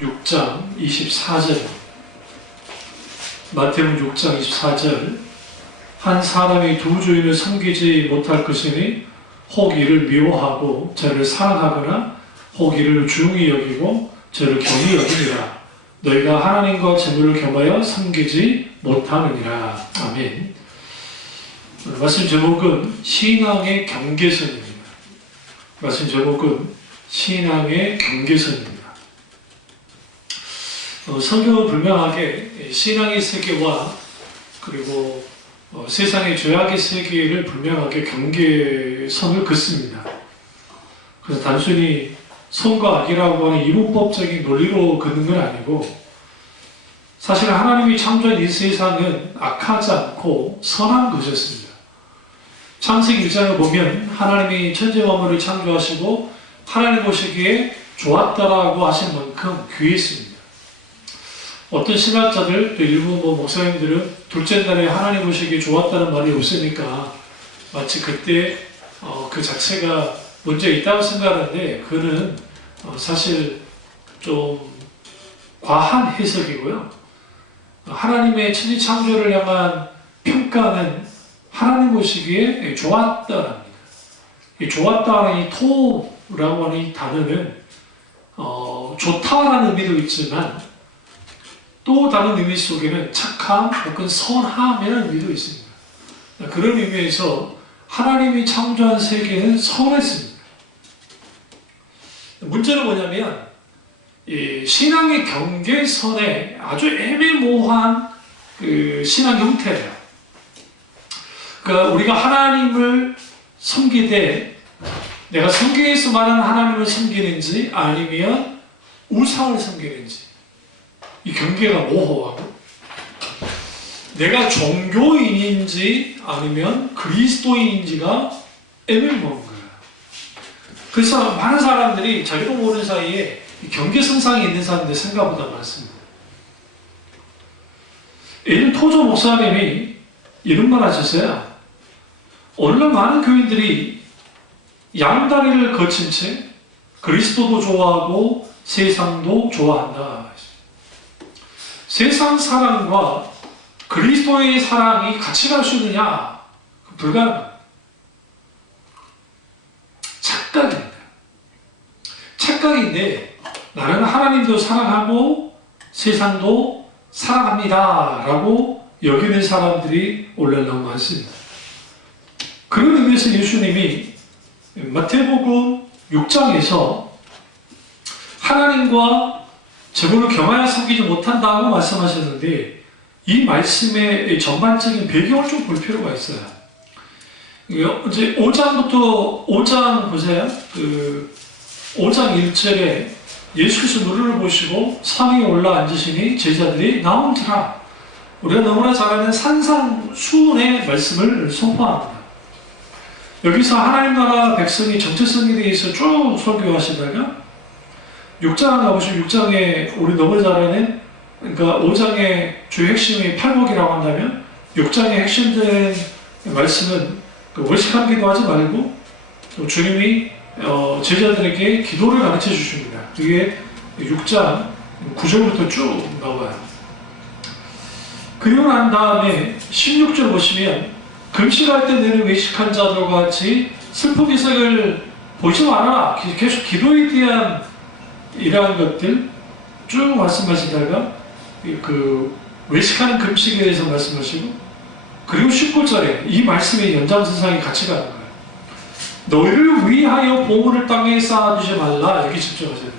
6장 24절, 마태복음 6장 24절, 한 사람이 두 주인을 섬기지 못할 것이니 혹 이를 미워하고 저를 사랑하거나 혹 이를 중히 여기고 저를 경히 여기니라. 너희가 하나님과 재물을 겸하여 섬기지 못하느니라. 아멘. 말씀 제목은 신앙의 경계선입니다. 말씀 제목은 신앙의 경계선입니다. 성경은 분명하게 신앙의 세계와 그리고 세상의 죄악의 세계를 분명하게 경계선을 긋습니다. 그래서 단순히 선과 악이라고 하는 이분법적인 논리로 긋는 건 아니고, 사실 하나님이 창조한 이 세상은 악하지 않고 선한 것이었습니다. 창세기 1장을 보면 하나님이 천지 만물을 창조하시고 하나님 보시기에 좋았다라고 하신 만큼 귀했습니다. 어떤 신학자들, 또 일부 목사님들은 둘째 날에 하나님 보시기에 좋았다는 말이 없으니까 마치 그때 그 자체가 문제가 있다고 생각하는데, 그는 사실 좀 과한 해석이고요. 하나님의 천지 창조를 향한 평가는 하나님 보시기에 좋았다랍니다. 이 좋았다라는 이 토라고 하는 이 단어는 좋다라는 의미도 있지만 또 다른 의미 속에는 착함 혹은 선함이라는 의미도 있습니다. 그런 의미에서 하나님이 창조한 세계는 선했습니다. 문제는 뭐냐면 이 신앙의 경계선에 아주 애매모호한 그 신앙 형태예요. 그러니까 우리가 하나님을 섬기되 내가 성경에서 말하는 하나님을 섬기는지 아니면 우상을 섬기는지, 이 경계가 모호하고, 내가 종교인인지 아니면 그리스도인인지가 애매모호한 거예요. 그래서 많은 사람들이 자기도 모르는 사이에 경계선상에 있는 사람들이 생각보다 많습니다. 예전 토조 목사님이 이런 말 하셨어요. 오늘날 많은 교인들이 양다리를 거친 채 그리스도도 좋아하고 세상도 좋아한다. 세상 사랑과 그리스도의 사랑이 같이 갈 수 있느냐? 불가능합니다. 착각입니다. 착각인데 나는 하나님도 사랑하고 세상도 사랑합니다 라고 여기는 사람들이 오늘날 너무 많습니다. 그런 의미에서 예수님이 마태복음 6장에서 하나님과 재물을 겸하여 섬기지 못한다고 말씀하셨는데, 이 말씀의 전반적인 배경을 좀 볼 필요가 있어요. 이제 5장부터 5장 보세요. 5장 1절에 예수께서 무리를 보시고 산 위에 올라 앉으시니 제자들이 나온지라. 우리가 너무나 잘 아는 산상수훈의 말씀을 선포합니다. 여기서 하나님 나라 백성이 정체성에 대해서 쭉 설교하시다가 6장 가보시면 6장에 우리 너무 잘 아는, 그러니까 5장의 주요 핵심이 팔복이라고 한다면 6장의 핵심된 말씀은 월식하는 기도하지 말고 주님이 제자들에게 기도를 가르쳐 주십니다. 그게 6장 9절부터 쭉 나와요. 그리고 난 다음에 16절 보시면 금식할 때 너는 외식한 자들과 같이 슬픈 기색을 보지 말아라. 계속 기도에 대한 이러한 것들 쭉 말씀하시다가 그 외식하는 금식에 대해서 말씀하시고, 그리고 19절에 이 말씀의 연장선상에 같이 가는 거예요. 너희를 위하여 보물을 땅에 쌓아두지 말라. 이렇게 집중하셔야 됩니다.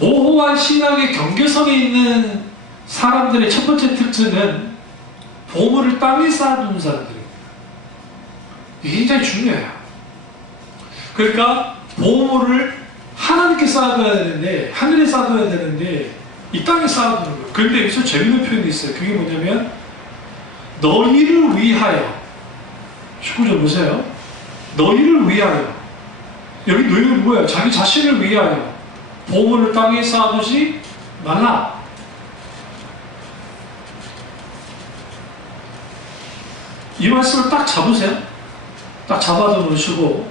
모호한 신앙의 경계선에 있는 사람들의 첫 번째 특징은 보물을 땅에 쌓아두는 사람들입니다. 이게 굉장히 중요해요. 그러니까 보물을 하나님께 쌓아둬야 되는데, 하늘에 쌓아둬야 되는데 이 땅에 쌓아두는 거예요. 그런데 여기서 재밌는 표현이 있어요. 그게 뭐냐면 너희를 위하여, 19절 보세요. 너희를 위하여. 여기 너희는 누구예요? 자기 자신을 위하여 보물을 땅에 쌓아두지 말라. 이 말씀을 딱 잡으세요. 딱 잡아두시고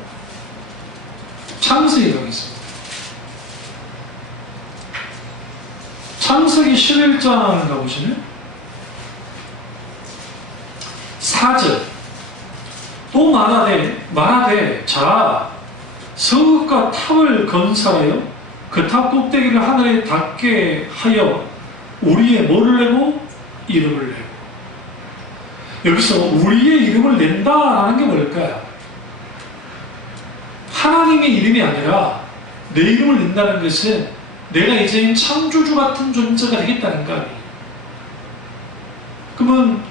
창세기 가겠습니다. 창세기 11장 가보시면 4절 또 말하되 자 성읍과 탑을 건설하여 그 탑 꼭대기를 하늘에 닿게 하여 우리의 뭐를 내고? 이름을 내고. 여기서 우리의 이름을 낸다라는 게 뭘까요? 하나님의 이름이 아니라 내 이름을 낸다는 것은 내가 이제 창조주 같은 존재가 되겠다는 거 아니에요. 그러면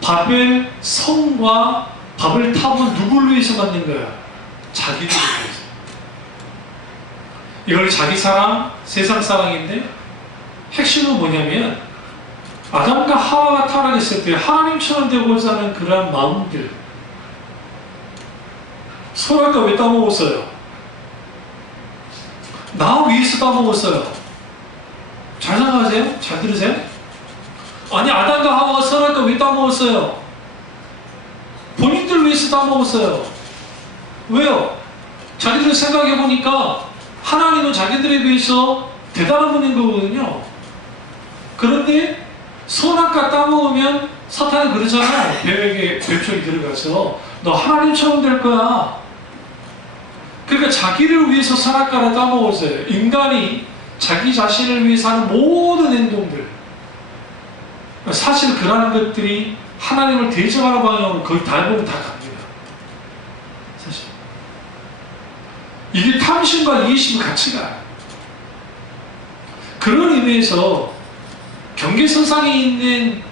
바벨 성과 바벨 탑은 누구를 위해서 만든 거야? 자기를 위해서. 이걸 자기 사랑, 세상 사랑인데 핵심은 뭐냐면 아담과 하와가 타락했을 때 하나님처럼 되고자 하는 그러한 마음들. 선악과 왜 따먹었어요? 나 위해서 따먹었어요. 잘 생각하세요? 잘 들으세요? 아니 아담과 하와가 선악과 왜 따먹었어요? 본인들 위해서 따먹었어요. 왜요? 자기들 생각해보니까 하나님은 자기들에 비해서 대단한 분인 거거든요. 그런데 선악과 따먹으면 사탄이 그러잖아요. 뱀쪽이 들어가서 너 하나님처럼 될 거야. 그러니까 자기를 위해서 선악과를 따먹었어요. 인간이 자기 자신을 위해서 하는 모든 행동들, 사실 그러한 것들이 하나님을 대적하는 방향으로 거의 대부분 다 갑니다. 사실 이게 탐심과 이기심이 같이 가요. 그런 의미에서 경계선상에 있는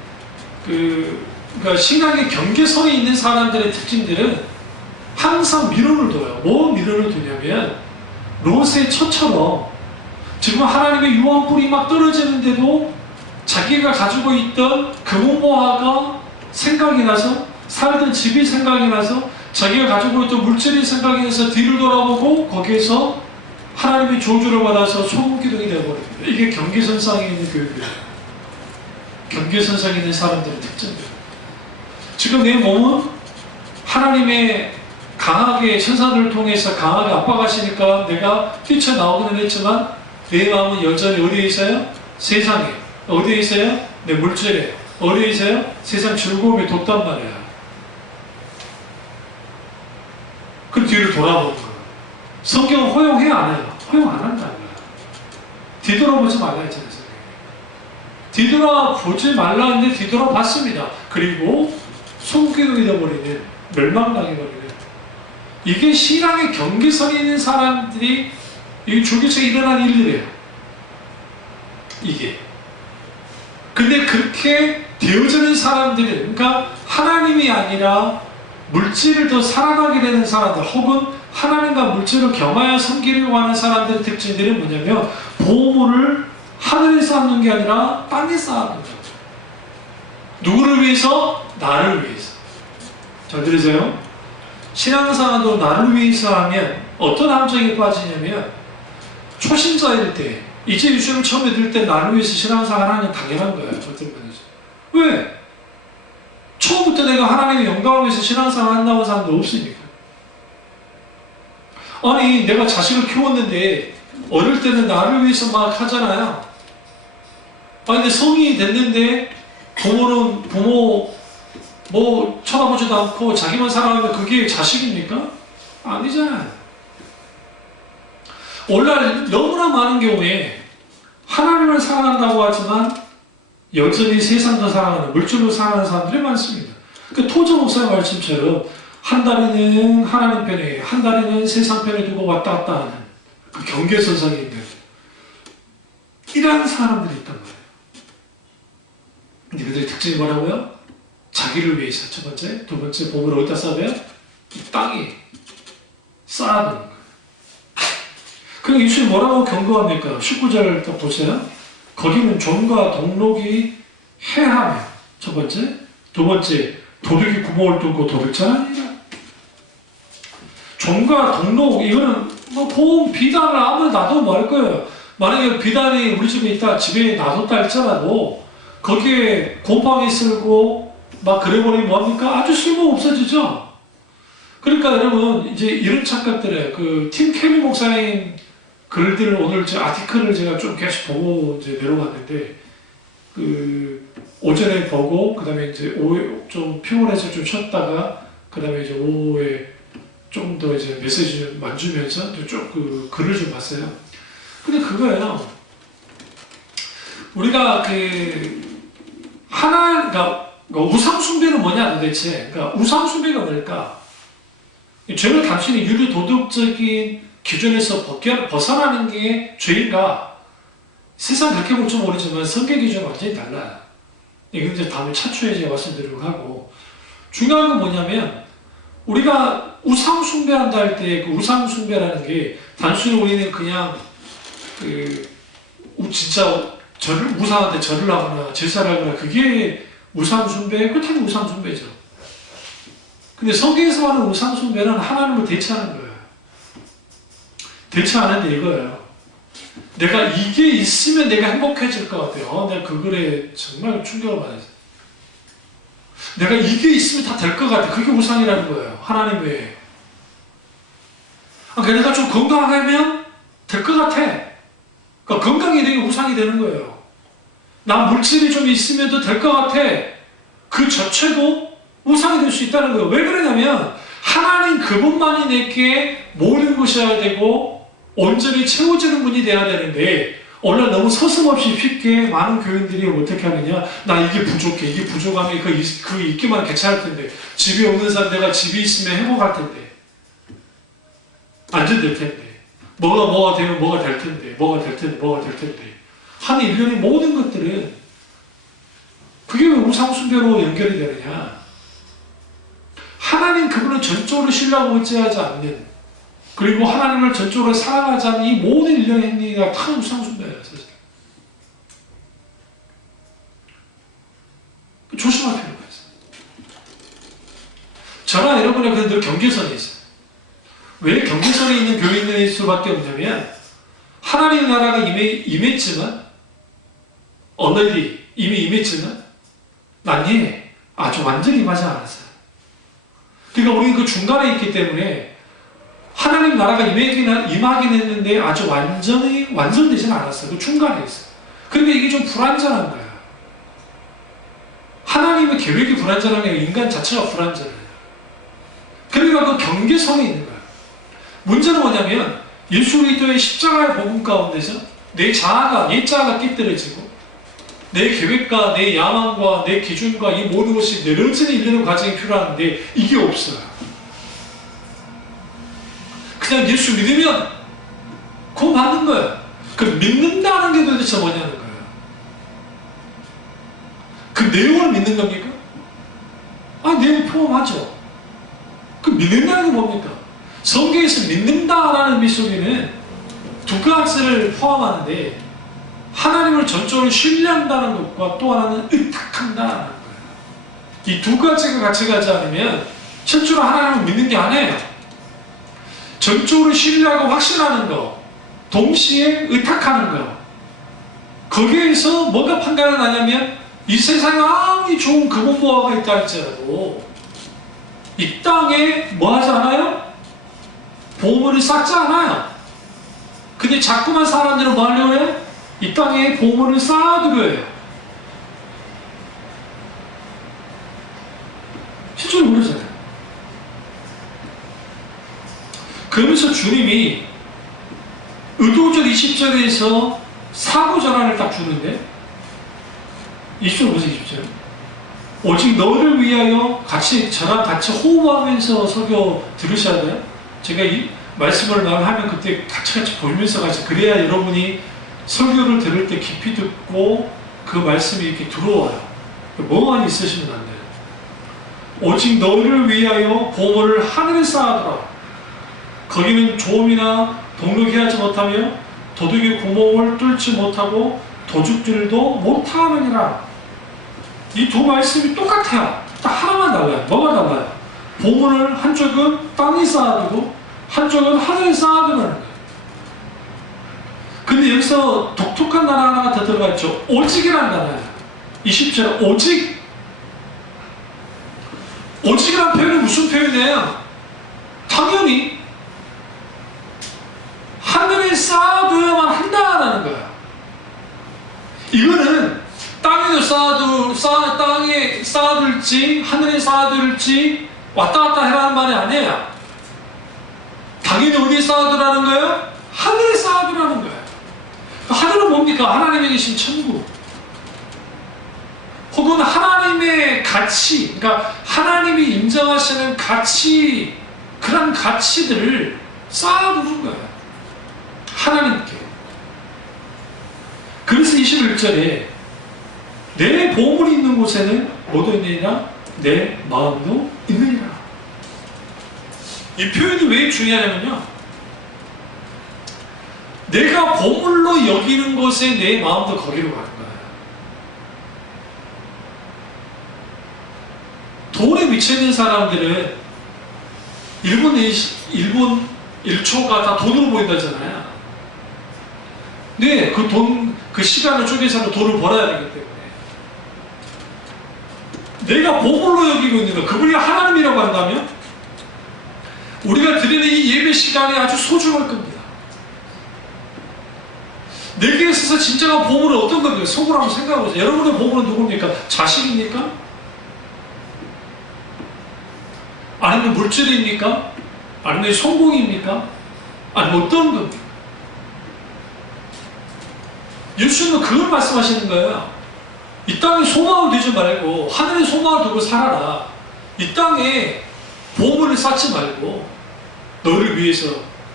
그러니까 신앙의 경계선에 있는 사람들의 특징들은 항상 미련을 둬요. 뭐 미련을 두냐면 롯의 처처럼 지금 하나님의 유황 뿔이 막 떨어지는데도 자기가 가지고 있던 금은보화가 생각이 나서 살던 집이 생각이 나서 자기가 가지고 있던 물질이 생각이 나서 뒤를 돌아보고 거기에서 하나님의 저주를 받아서 소금기둥이 되어버립니다. 이게 경계선상에 있는 교육이에요. 경계선상에 있는 사람들의 특징이에요. 지금 내 몸은 하나님의 강하게 천사들을 통해서 강하게 압박하시니까 내가 뛰쳐나오기는 했지만 내 마음은 여전히 어디에 있어요? 세상에. 어디에 있어요? 내 물질에. 어디에 있어요? 세상 즐거움에 돋단 말이야. 그 뒤를 돌아보는 거예요. 성경은 허용해 안 해요? 허용 안 한다는 거예요. 뒤돌아보지 말라 했잖아요. 뒤돌아보지 말라는데 뒤돌아봤습니다. 그리고 손기둥이 되어버리는, 멸망당해버리는, 이게 신앙의 경계선에 있는 사람들이 이 주기적으로 일어난 일들이에요. 이게. 근데 그렇게 되어지는 사람들은, 그러니까 하나님이 아니라 물질을 더 사랑하게 되는 사람들, 혹은 하나님과 물질을 겸하여 섬기려고 하는 사람들의 특징들은 뭐냐면 보물을 하늘에 쌓는 게 아니라 땅에 쌓는 거죠. 누구를 위해서? 나를 위해서. 잘 들으세요? 신앙생활도 나를 위해서 하면 어떤 함정에 빠지냐면 초신자일 때, 이제 예수님 처음 믿을 때 나를 위해서 신앙생활 하는 건 당연한 거예요. 어떤 면에서. 왜? 처음부터 내가 하나님의 영광을 위해서 신앙생활 한다고 하는 사람도 없으니까. 아니 내가 자식을 키웠는데 어릴 때는 나를 위해서 막 하잖아요. 아니 근데 성인이 됐는데 부모 뭐 쳐다보지도 않고 자기만 살아가면 그게 자식입니까? 아니잖아요. 오늘날 너무나 많은 경우에 하나님을 사랑한다고 하지만 여전히 세상도 사랑하는, 물질로 사랑하는 사람들이 많습니다. 그 토저 목사의 말씀처럼 한 다리는 하나님 편에, 한 다리는 세상 편에 두고 왔다 갔다 하는 그 경계선상에 있는 이러한 사람들이 있단 말이에요. 근데 그들의 특징이 뭐라고요? 자기를 위해서 첫 번째, 두 번째 보물을 어디다 쌓아요? 이 땅에 쌓아두는 거예요. 그럼 예수님 뭐라고 경고합니까? 19절 딱 보세요. 거기는 종과 동록이 해하며, 첫 번째, 두 번째 도둑이 구멍을 뚫고 도둑질 아니라. 종과 동록, 이거는 뭐 보험 비단을 아무리 놔도 뭐 할 거예요. 만약에 비단이 우리 집에 있다, 집에 놔뒀다 할지라도 거기에 곰팡이 쓸고 막 그래버리면 뭐합니까? 아주 쓸모 없어지죠. 그러니까 여러분 이제 이런 착각들에 그 팀 케리 목사님 글들을 오늘 아티클을 제가 좀 계속 보고 이제 내려왔는데 오전에 보고 그다음에 이제 오후에 좀 피곤해서 좀 쉬었다가 그다음에 이제 오후에 좀 더 이제 메시지를 만주면서 쭉 글을 좀 봤어요. 근데 그거예요. 우리가 그러니까 우상 숭배는 뭐냐 도대체? 그러니까 우상 숭배가 뭘까? 죄를 단순히 윤리 도덕적인 기준에서 벗어나는 게 죄인가? 세상 그렇게 볼지 모르지만 성경 기준은 완전히 달라요. 이건 이제 다음에 차후에 제가 말씀드리려고 하고, 중요한 건 뭐냐면 우리가 우상 숭배한다 할 때 그 우상 숭배라는 게 단순히 우리는 그냥 진짜 우상한테 절을 하거나 제사를 하거나 그게 우상 숭배, 그렇다면 우상 숭배죠. 근데 성경에서 말하는 우상 숭배는 하나님을 대체하는 거예요. 대체하는데 이거예요. 내가 이게 있으면 내가 행복해질 것 같아요. 내가 그 글에 정말 충격을 받았어요. 내가 이게 있으면 다 될 것 같아. 그게 우상이라는 거예요. 하나님 외에. 그러니까 내가 좀 건강하면 될 것 같아. 그러니까 건강이 되게 우상이 되는 거예요. 나 물질이 좀 있으면 더 될 것 같아. 그 자체도 우상이 될 수 있다는 거예요. 왜 그러냐면 하나님 그분만이 내게 모든 것이어야 되고 온전히 채워지는 분이 돼야 되는데 오늘 너무 서슴없이 쉽게 많은 교인들이 어떻게 하느냐, 나 이게 부족해, 이게 부족하면 그 있기만 괜찮을 텐데, 집이 없는 사람 내가 집이 있으면 행복할 텐데, 안전될 텐데, 뭐가 되면 뭐가 될 텐데 하는 일련의 모든 것들은 그게 왜 우상숭배로 연결이 되느냐? 하나님 그분을 전적으로 신뢰하고 의지하지 않는, 그리고 하나님을 전적으로 사랑하지 않는 이 모든 일련의 행위가 다 우상숭배예요. 조심할 필요가 있어요. 저나 여러분의 늘 경계선이 있어요. 왜 경계선에 있는 교인일 수밖에 없냐면 하나님의 나라가 임했지만 이미 임했지만 난이 아주 완전히 임하지 않았어요. 그러니까 우리는 그 중간에 있기 때문에 하나님 나라가 임하긴 했는데 아주 완전히 완성되지는 않았어요. 그 중간에 있어요. 그러니까 이게 좀 불완전한 거예요. 하나님의 계획이 불완전한 게 아니라 인간 자체가 불완전해요. 그러니까 그 경계선에 있는 거예요. 문제는 뭐냐면 예수 그리스도의 십자가의 복음 가운데서 내 자아가, 옛자아가 깨뜨려지고 내 계획과 내 야망과 내 기준과 이 모든 것이 내려지는 일련의 과정이 필요한데 이게 없어요. 그냥 예수 믿으면 그거 맞는 거예요. 그 믿는다는 게 도대체 뭐냐는 거예요. 그 내용을 믿는 겁니까? 내용 포함하죠. 그 믿는다는 게 뭡니까? 성경에서 믿는다라는 의미 속에는 두 가지를 포함하는데 하나님을 전적으로 신뢰한다는 것과 또 하나는 의탁한다는 거예요. 이 두 가지가 같이 가지 않으면 실제로 하나님을 믿는 게 아니에요. 전적으로 신뢰하고 확신하는 것, 동시에 의탁하는 것. 거기에서 뭐가 판가름 나냐면 이 세상에 아무리 좋은 금은보화가 있다 할지라도 이 땅에 뭐 하지 않아요? 보물을 쌓지 않아요. 근데 자꾸만 사람들은 뭐 하려고 해요? 이 땅에 보물을 쌓아두려 해요. 실제로 모르잖아요. 그러면서 주님이 의도절 20절에서 사고 전환을 딱 주는데 20절 보세요. 20절. 오직 너를 위하여 저랑 같이 호흡하면서 설교 들으셔야 돼요. 제가 이 말씀을 말하면 그때 같이 보면서 그래야 여러분이 설교를 들을 때 깊이 듣고 그 말씀이 이렇게 들어와요. 멍하니 있으시면 안 돼요. 오직 너를 위하여 보물을 하늘에 쌓아두라. 거기는 조음이나 동력이 하지 못하며 도둑의 구멍을 뚫지 못하고 도둑질도 못하느니라. 이 두 말씀이 똑같아요. 딱 하나만 달라요. 뭐가 달라요? 보물을 한쪽은 땅에 쌓아두고 한쪽은 하늘에 쌓아두는 거예요. 근데 여기서 독특한 단어 하나가 더 들어가 있죠. 오직이라는 단어예요. 20절 오직. 오직이라는 표현이 무슨 표현이에요? 당연히 하늘에 쌓아 이거는 땅에 쌓아둘지 하늘에 쌓아둘지 왔다 갔다 해라는 말이 아니에요. 당연히 어디에 쌓아두라는 거예요? 하늘에 쌓아두라는 거예요. 하늘은 뭡니까? 하나님에 계신 천국. 혹은 하나님의 가치, 그러니까 하나님이 인정하시는 가치, 그런 가치들을 쌓아두는 거예요. 하나님께. 그래서 21절에 내 보물이 있는 곳에는 뭐도 있느니라? 내 마음도 있느니라. 이 표현이 왜 중요하냐면요, 내가 보물로 여기는 곳에 내 마음도 거기로 가는 거예요. 돈에 미쳐있는 사람들은 일본 1초가 다 돈으로 보인다잖아요. 네, 그 시간을 쪼개서는 돈을 벌어야 되기 때문에. 내가 보물로 여기고 있는 거, 그분이 하나님이라고 한다면 우리가 드리는 이 예배 시간이 아주 소중할 겁니다. 내게 있어서 진정한 보물은 어떤 겁니까? 속으로 한번 생각해보세요. 여러분의 보물은 누굽니까? 자식입니까? 아니면 물질입니까? 아니면 성공입니까? 아니면 어떤 겁니까? 예수님은 그걸 말씀하시는 거예요. 이 땅에 소망을 두지 말고 하늘에 소망을 두고 살아라. 이 땅에 보물을 쌓지 말고 너를 위해서,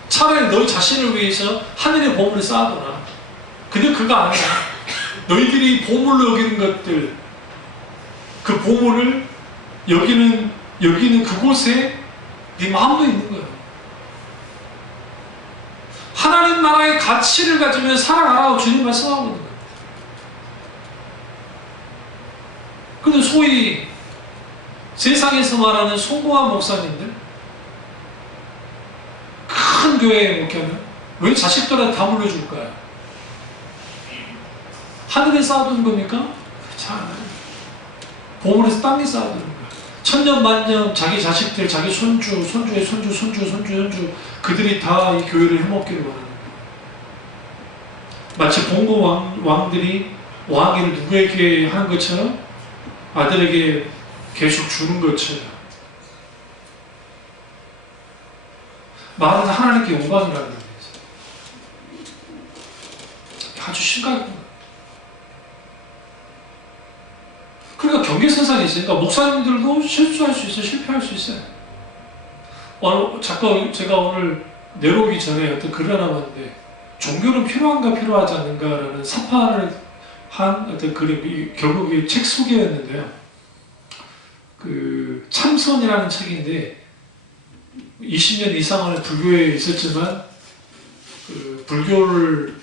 차라리 너희 자신을 위해서 하늘에 보물을 쌓아둬라. 근데 그거 아니야. 너희들이 보물로 여기는 것들, 그 보물을 여기는 그곳에 네 마음도 있는 거예요. 하나님 나라의 가치를 가지면 살아가라고 주님 말씀하고 있는 거예요. 근데 소위 세상에서 말하는 성공한 목사님들, 큰 교회에 목회하면 왜 자식들한테 다 물려줄까요? 하늘에 쌓아두는 겁니까? 그렇지 않아요. 보물에서 땅에 쌓아두는 거예요. 천년 만년 자기 자식들, 자기 손주의 손주 그들이 다 이 교회를 해먹기를 원하는 거예요. 마치 봉고 왕들이 왕위를 누구에게 하는 것처럼 아들에게 계속 주는 것처럼. 말은 하나님께 영광이라는 거예요. 아주 심각합니다. 그러니까 경계선상이 있으니까 목사님들도 실수할 수 있어요. 실패할 수 있어요. 제가 오늘 내려오기 전에 어떤 글을 하나 봤는데, 종교는 필요한가 필요하지 않는가라는 사파를 한 어떤 글이 결국 이 책 소개였는데요. 그 참선이라는 책인데 20년 이상을 불교에 있었지만 그 불교를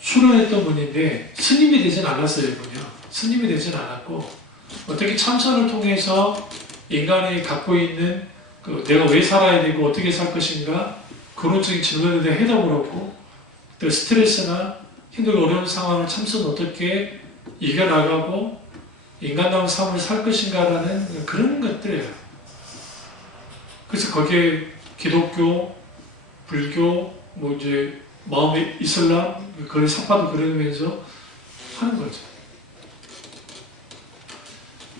수련했던 분인데 스님이 되진 않았어요. 이분이요. 스님이 되진 않았고 어떻게 참선을 통해서 인간이 갖고 있는 그 내가 왜 살아야 되고 어떻게 살 것인가 근원적인 질문에 대해 해답을 얻고 또 스트레스나 힘들고 어려운 상황을 참선 어떻게 이겨나가고 인간다운 삶을 살 것인가라는 그런 것들이에요. 그래서 거기에 기독교, 불교, 뭐 이제 마음의 이슬람, 그런 사파도 그러면서 하는 거죠.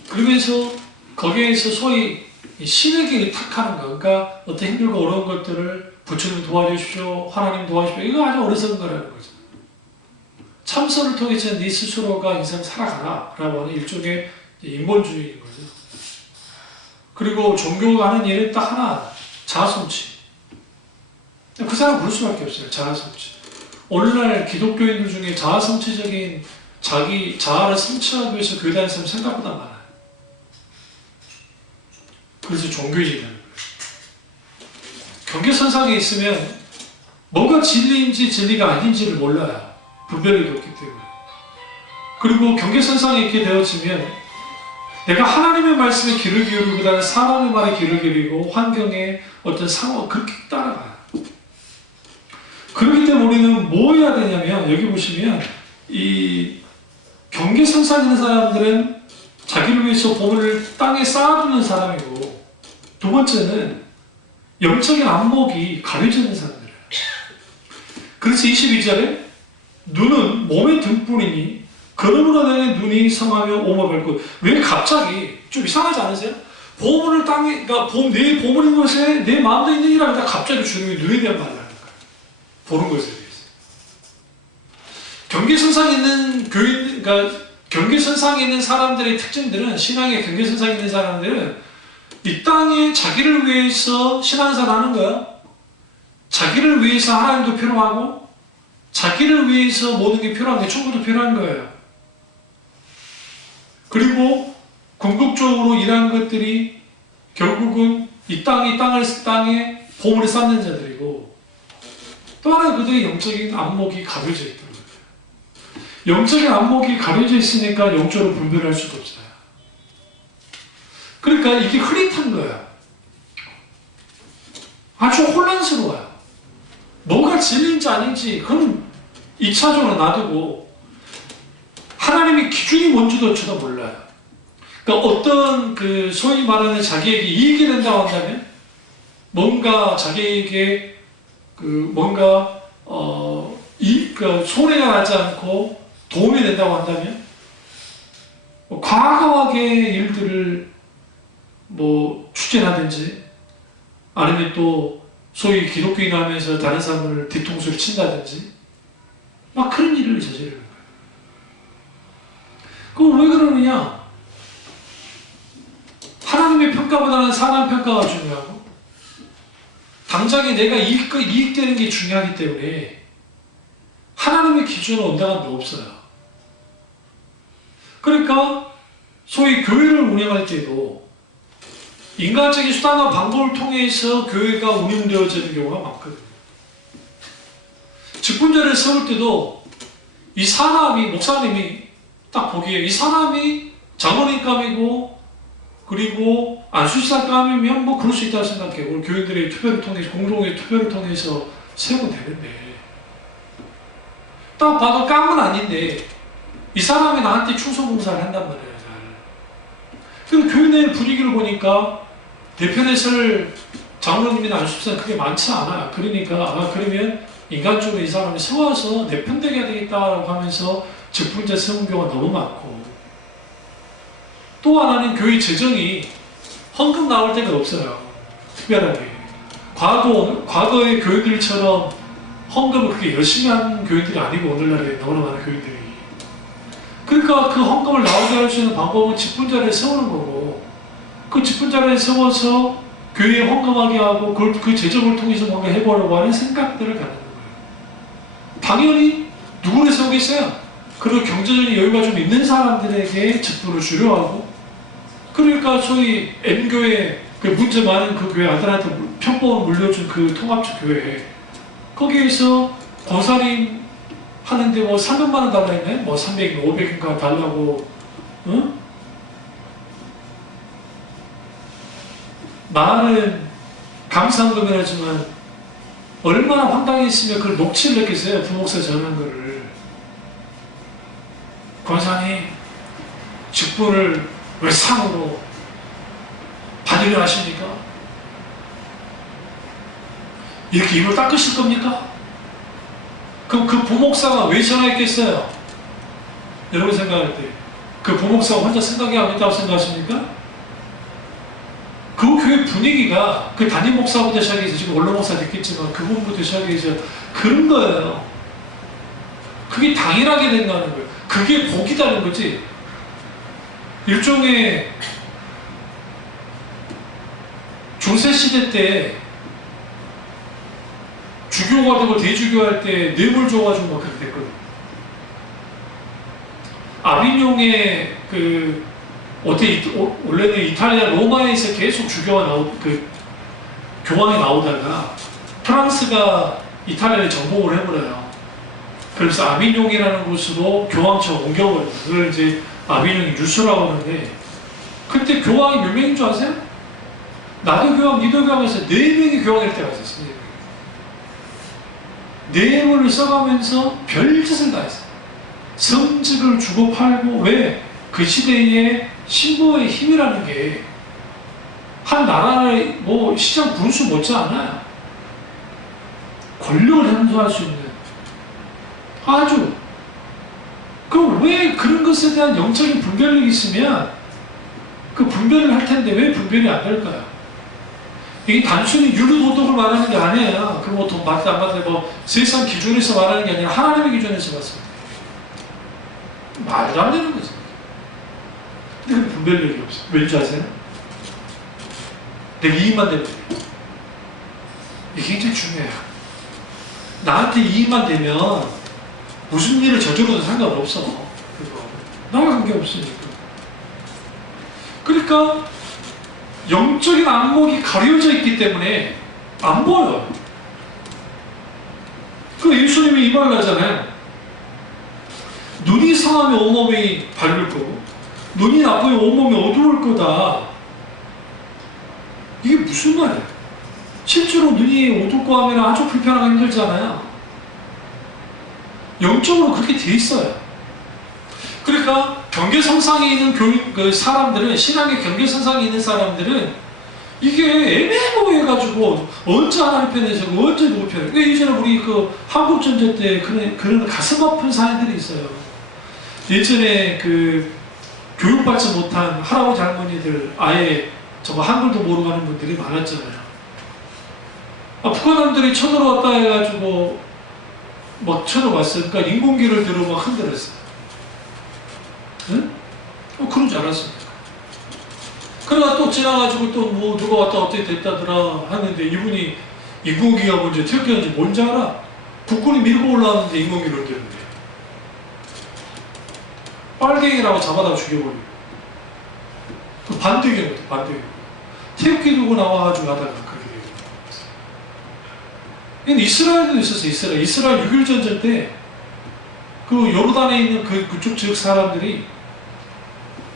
그러면서 거기에서 소위 신에게 탁하는 거, 그러니까 어떤 힘들고 어려운 것들을 부처님 도와주십시오, 하나님 도와주십시오, 이거 아주 어리석은 거라는 거죠. 참선을 통해서 네 스스로가 인생 살아가라 라고 하는 일종의 인본주의인 거죠. 그리고 종교가 하는 일은 딱 하나, 자아성취. 그 사람 그럴 수밖에 없어요. 자아성취. 오늘날 기독교인들 중에 자아성취적인 자기 자아를 성취하기 위해서 교회 다니는 사람 생각보다 많아요. 그래서 종교인이라는 거예요. 경계선상에 있으면 뭐가 진리인지 진리가 아닌지를 몰라요. 분별력이 없기 때문에. 그리고 경계선상에 있게 되어지면 내가 하나님의 말씀에 귀를 기울이기보다는 사람의 말에 귀를 기울이고 환경의 어떤 상황 그렇게 따라가요. 그렇기 때문에 우리는 뭐 해야 되냐면 여기 보시면 이 경계선상에 있는 사람들은 자기를 위해서 보물을 땅에 쌓아두는 사람이고 두 번째는 영적인 안목이 가려져 있는 사람들이에요. 그래서 22절에 눈은 몸의 등불이니 걸음으로 내는 눈이 성하며 오마 밟고. 왜 갑자기? 좀 이상하지 않으세요? 보물을 땅에, 그러니까 내 보물인 것에 내 마음도 있는 이라고 다 갑자기 주님이 눈에 대한 말을 하는 거예요. 보는 것에 대해서. 경계선상에 있는 교인, 그러니까 경계선상에 있는 사람들의 특징들은, 신앙의 경계선상에 있는 사람들은 이 땅에 자기를 위해서 신앙생활 하는 거야. 자기를 위해서 하나님도 필요하고, 자기를 위해서 모든 게 필요한 게 천국도 필요한 거예요. 그리고 궁극적으로 일하는 것들이 결국은 이 땅에 보물을 쌓는 자들이고, 또 하나 그들의 영적인 안목이 가려져 있다는 거예요. 영적인 안목이 가려져 있으니까 영적으로 분별할 수가 없어요. 그러니까 이게 흐릿한 거야. 아주 혼란스러워요. 뭐가 진리인지 아닌지 그건 2차적으로 놔두고 하나님의 기준이 뭔지도 저도 몰라요. 그러니까 어떤 그 소위 말하는 자기에게 이익이 된다고 한다면, 뭔가 자기에게 그 뭔가 그 손해가 나지 않고 도움이 된다고 한다면, 과감하게 일들을 추진하든지, 아니면 또 소위 기독교인 하면서 다른 사람을 뒤통수를 친다든지, 막 그런 일을 저지르는 거예요. 그럼 왜 그러느냐? 하나님의 평가보다는 사람 평가가 중요하고, 당장에 내가 이익되는 게 중요하기 때문에 하나님의 기준은 온당한 데 없어요. 그러니까 소위 교회를 운영할 때도 인간적인 수단과 방법을 통해서 교회가 운영되어지는 경우가 많거든요. 직분자를 세울 때도 이 사람이, 목사님이 딱 보기에 이 사람이 장로님감이고, 그리고 안수사감이면 그럴 수 있다고 생각해요. 우리 교인들의 투표를 통해서, 공동의 투표를 통해서 세우면 되는데, 딱 봐도 깜은 아닌데 이 사람이 나한테 충성봉사를 한단 말이에요. 그럼 교인의 분위기를 보니까 대편에 설 장로님이나 안수사는 그게 많지 않아요. 그러니까 그러면 인간적으로 이 사람이 세워서 내 편되게 해야 되겠다라고 하면서 직분자 세운 경우가 너무 많고, 또 하나는 교회 재정이 헌금 나올 때가 없어요. 특별하게. 과거의 교회들처럼 헌금을 그렇게 열심히 하는 교회들이 아니고, 오늘날에 너무나 많은 교회들이. 그러니까 그 헌금을 나오게 할 수 있는 방법은 직분자를 세우는 거고, 그 직분자를 세워서 교회에 헌금하게 하고 그 재정을 통해서 뭔가 해보려고 하는 생각들을 갖는 거예요. 당연히 누구를 세우겠어요? 그리고 경제적인 여유가 좀 있는 사람들에게 직분을 주려 하고, 그러니까 소위 N교회, 그 문제 많은 그 교회, 아들한테 편법을 물려준 그 통합적 교회, 거기에서 권사님 하는데 300만 원 달라 했네? 300, 500인가 달라고, 응? 말은 감사한금을 하지만 얼마나 황당했으면 그걸 녹취를 했겠어요. 부목사 전한 거를. 권사님, 직분을 왜 상으로 받으려 하십니까? 이렇게 입을 닦으실 겁니까? 그럼 그 부목사가 왜 전화했겠어요? 여러분 생각할 때 그 부목사가 혼자 생각이 안 있다고 생각하십니까? 그 교회 분위기가 그 담임 목사부터 시작해서 지금 원로 목사 됐겠지만 그분부터 시작해서 그런 거예요. 그게 당연하게 된다는 거예요. 그게 복이다는 거지. 일종의 중세시대 때 주교가 되고 대주교할 때 뇌물 줘가지고 막 그렇게 됐거든. 아비뇽의 원래는 이탈리아 로마에서 계속 주교가 교황이 나오다가 프랑스가 이탈리아에 정복을 해버려요. 그래서 아비뇽이라는 곳으로 교황처럼 옮겨버려요. 그걸 이제 아비뇽이 유수라고 하는데, 그때 교황이 몇 명인 줄 아세요? 나도 교황, 니도 교황에서 4명이 교황일 때가 있었어요. 뇌물을 써가면서 별짓을 다 했어요. 성직을 주고 팔고. 왜? 그 시대의 신보의 힘이라는 게 한 나라의 시장 군수 못지않아요. 권력을 행사할 수 있는 아주 그럼 왜 그런 것에 대한 영적인 분별력이 있으면 그 분별을 할 텐데 왜 분별이 안 될까요? 이게 단순히 윤리도덕을 말하는 게 아니에요. 그럼 뭐 돈 받다 안 받다 뭐 세상 기준에서 말하는 게 아니라 하나님의 기준에서 봤습니다. 말도 안 되는 거죠. 근데 그 분별력이 없어요. 왠지 아세요? 내 이익만 되면 돼요. 이게 굉장히 중요해요. 나한테 이익만 되면 무슨 일을 저질러도 상관없어. 그거. 나와 관계없으니까. 그러니까 영적인 안목이 가려져 있기 때문에 안 보여요. 그 예수님이 이 말을 하잖아요. 눈이 상하면 온몸이 밝을 거고 눈이 나쁘면 온몸이 어두울 거다. 이게 무슨 말이에요? 실제로 눈이 어둡고 하면 아주 불편하고 힘들잖아요. 영적으로 그렇게 돼 있어요. 그러니까 경계선상에 있는 그 사람들은, 신앙의 경계선상에 있는 사람들은 이게 애매모호해가지고 언제 하나님 편에 서고 언제 누구 편에. 왜 예전에 우리 그 한국전쟁 때 그런 가슴 아픈 사연들이 있어요. 예전에 그 교육받지 못한 할아버지 할머니들 아예 정말 한글도 모르고 하는 분들이 많았잖아요. 북한놈들이 쳐들어왔다 해가지고 막 쳐들어왔어요. 그러니까 인공기를 들어 막 흔들었어요. 응? 그런 줄 알았습니다. 그러다 또 지나가지고 또 뭐 누가 왔다 어떻게 됐다더라 하는데 이분이 인공기가 먼저 태극기인지 뭔지 알아? 북군이 밀고 올라왔는데 인공기를 흔드는데 빨갱이라고 잡아다 죽여버리고 그 반대교거든. 반대교. 태극기 들고 나와가지고 하다가 그렇게 되는 거예요. 이스라엘도 있었어요. 이스라엘 6.1 전쟁 때 그 요르단에 있는 그쪽 지역 사람들이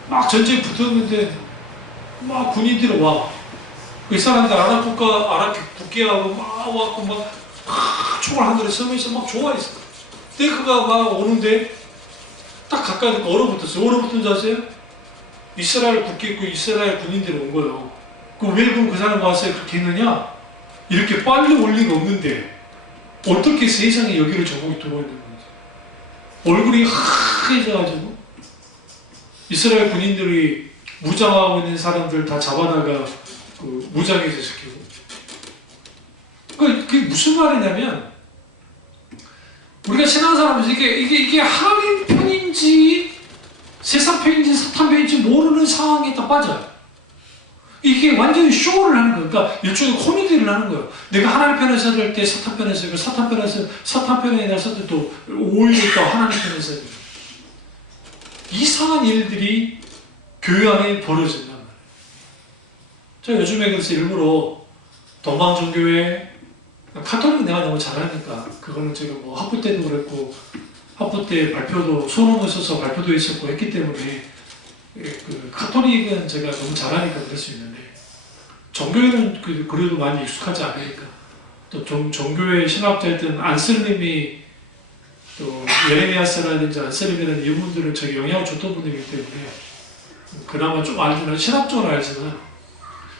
막 전쟁에 붙었는데 막 군인들이 와. 그 사람들 아랍 국기하고 막 와갖고 막 총을 하늘에 서면서 막 좋아했어. 탱크가 막 오는데 딱 가까이 얼어붙었어요. 얼어붙은 줄 아세요? 이스라엘 국기 입고 이스라엘 군인들이 온 거예요. 왜 그럼 그 사람 와서 그렇게 했느냐? 이렇게 빨리 올 리는 없는데 어떻게 세상에 여기를 정복이 들어오는 건지. 얼굴이 하얘져가지고 이스라엘 군인들이 무장하고 있는 사람들 다 잡아다가 그 무장해서 시키고. 그게 무슨 말이냐면 우리가 신앙사람에서 이게 하나님 편인지 세상 편인지 사탄 편인지 모르는 상황에 딱 빠져요. 이게 완전히 쇼를 하는 거예요. 그러니까 일종의 코미디를 하는 거예요. 내가 하나님 편에 서야 때 사탄 편에 서고 사탄 편에 나설 때 또 오히려 또 하나님 편에 서야 돼요. 이상한 일들이 교회 안에 벌어진단 말이에요. 제가 요즘에 그래서 일부러 동방정교회 카톨릭 내가 너무 잘하니까 그거는 제가 뭐 학부 때도 그랬고 학부 때 발표도 소논을 써서 발표도 했었고 했기 때문에 그 카톨릭은 제가 너무 잘하니까 그럴 수 있는데 정교회는 그래도 많이 익숙하지 않으니까 또 정교회 신학자였던 안셀림이 또 예레미야스라든지 안셀림이라는 이분들은 저기 영향을 줬던 분들이기 때문에 그나마 좀 알지만 신학적으로 알지만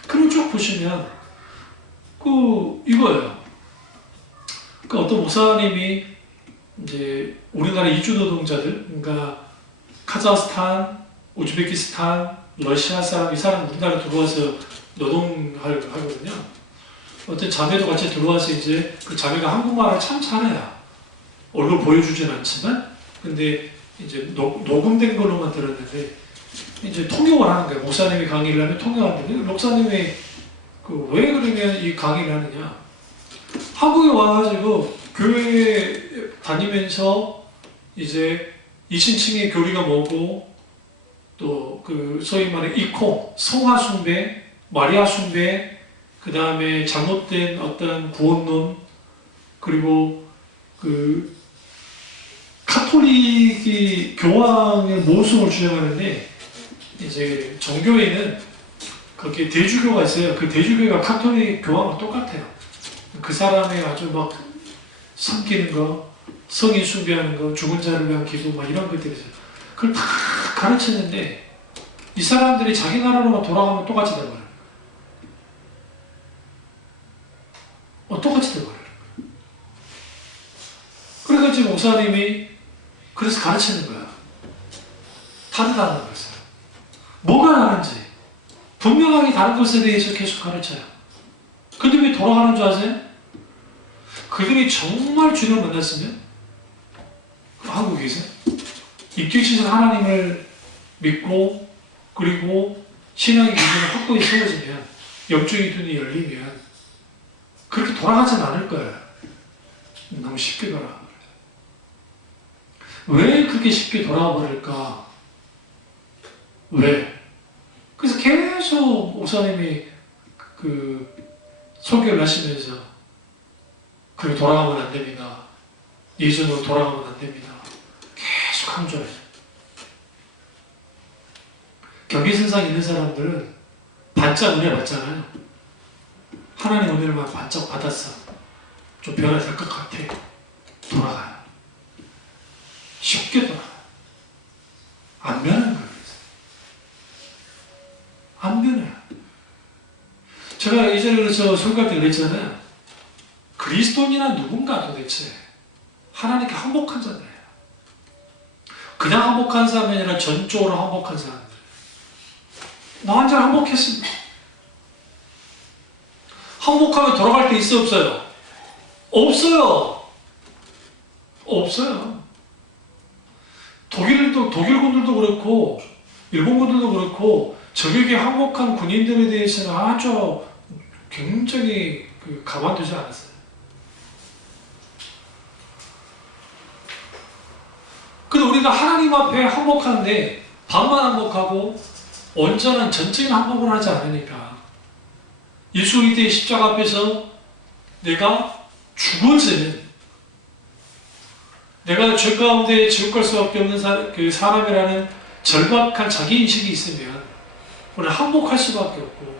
그걸 쭉 보시면 이거예요. 그 어떤 목사님이 이제 우리나라 이주노동자들 그러니까 카자흐스탄 우즈베키스탄, 러시아 사람, 이 사람 우리나라 들어와서 노동하거든요. 어떤 자매도 같이 들어와서 이제 그 자매가 한국말을 참 잘해요. 얼굴 보여주진 않지만, 근데 이제 녹음된 걸로만 들었는데, 이제 통역을 하는 거예요. 목사님이 강의를 하면 통역하는데, 목사님이 왜 그러면 이 강의를 하느냐. 한국에 와가지고 교회에 다니면서 이제 이신층의 교리가 뭐고, 또 소위 말해 이코, 성화 숭배, 마리아 숭배, 그 다음에 잘못된 어떤 구원론, 그리고 카톨릭이 교황의 모순을 주장하는데 이제 정교회는 그렇게 대주교가 있어요. 그 대주교가 카톨릭 교황과 똑같아요. 그 사람의 아주 막 섬기는 거, 성인 숭배하는 거, 죽은 자를 위한 기도 막 이런 것들이 있어요. 그걸 다 가르쳤는데 이 사람들이 자기 나라로만 돌아가면 똑같이 돼버려요. 똑같이 돼버려요. 그래서 지금 목사님이 그래서 가르치는 거야. 다르다는 것을. 뭐가 다른지 분명하게 다른 것에 대해서 계속 가르쳐요. 근데 왜 돌아가는 줄 아세요? 그들이 정말 주님을 만났으면 한국에서 입교시설 하나님을 믿고 그리고 신앙의 기준을 확고히 세워지면 영적인 눈이 열리면 그렇게 돌아가진 않을 거예요. 너무 쉽게 돌아가 버려요. 왜 그렇게 쉽게 돌아가 버릴까? 왜? 그래서 계속 목사님이 설교를 하시면서 그래 돌아가면 안 됩니다. 예전으로 돌아가면 안 됩니다. 계속 강조해요. 경계선상 있는 사람들은 반짝 은혜 받잖아요. 하나님 은혜를만 반짝 받았어. 좀 변화될 것 같아. 돌아가요. 쉽게 돌아가요. 안 변하는 거예요. 안 변해요. 제가 예전에 그래서 설교할 때 그랬잖아요. 그리스도인이란 누군가 도대체 하나님께 항복한 자들이에요. 그냥 항복한 사람이 아니라 전적으로 항복한 사람들. 나 완전 항복했습니다. 항복하면 돌아갈 때 있어 없어요? 없어요. 없어요. 독일 군들도 그렇고 일본 군들도 그렇고 적에게 항복한 군인들에 대해서는 아주 굉장히 가만두지 않았어요. 근데 우리가 하나님 앞에 항복하는데 반만 항복하고 온전한 전적인 항복을 하지 않으니까 예수 그리스도의 십자가 앞에서 내가 죽어지는 내가 죄 가운데 지옥 갈 수밖에 없는 사람이라는 절박한 자기인식이 있으면 우리는 항복할 수밖에 없고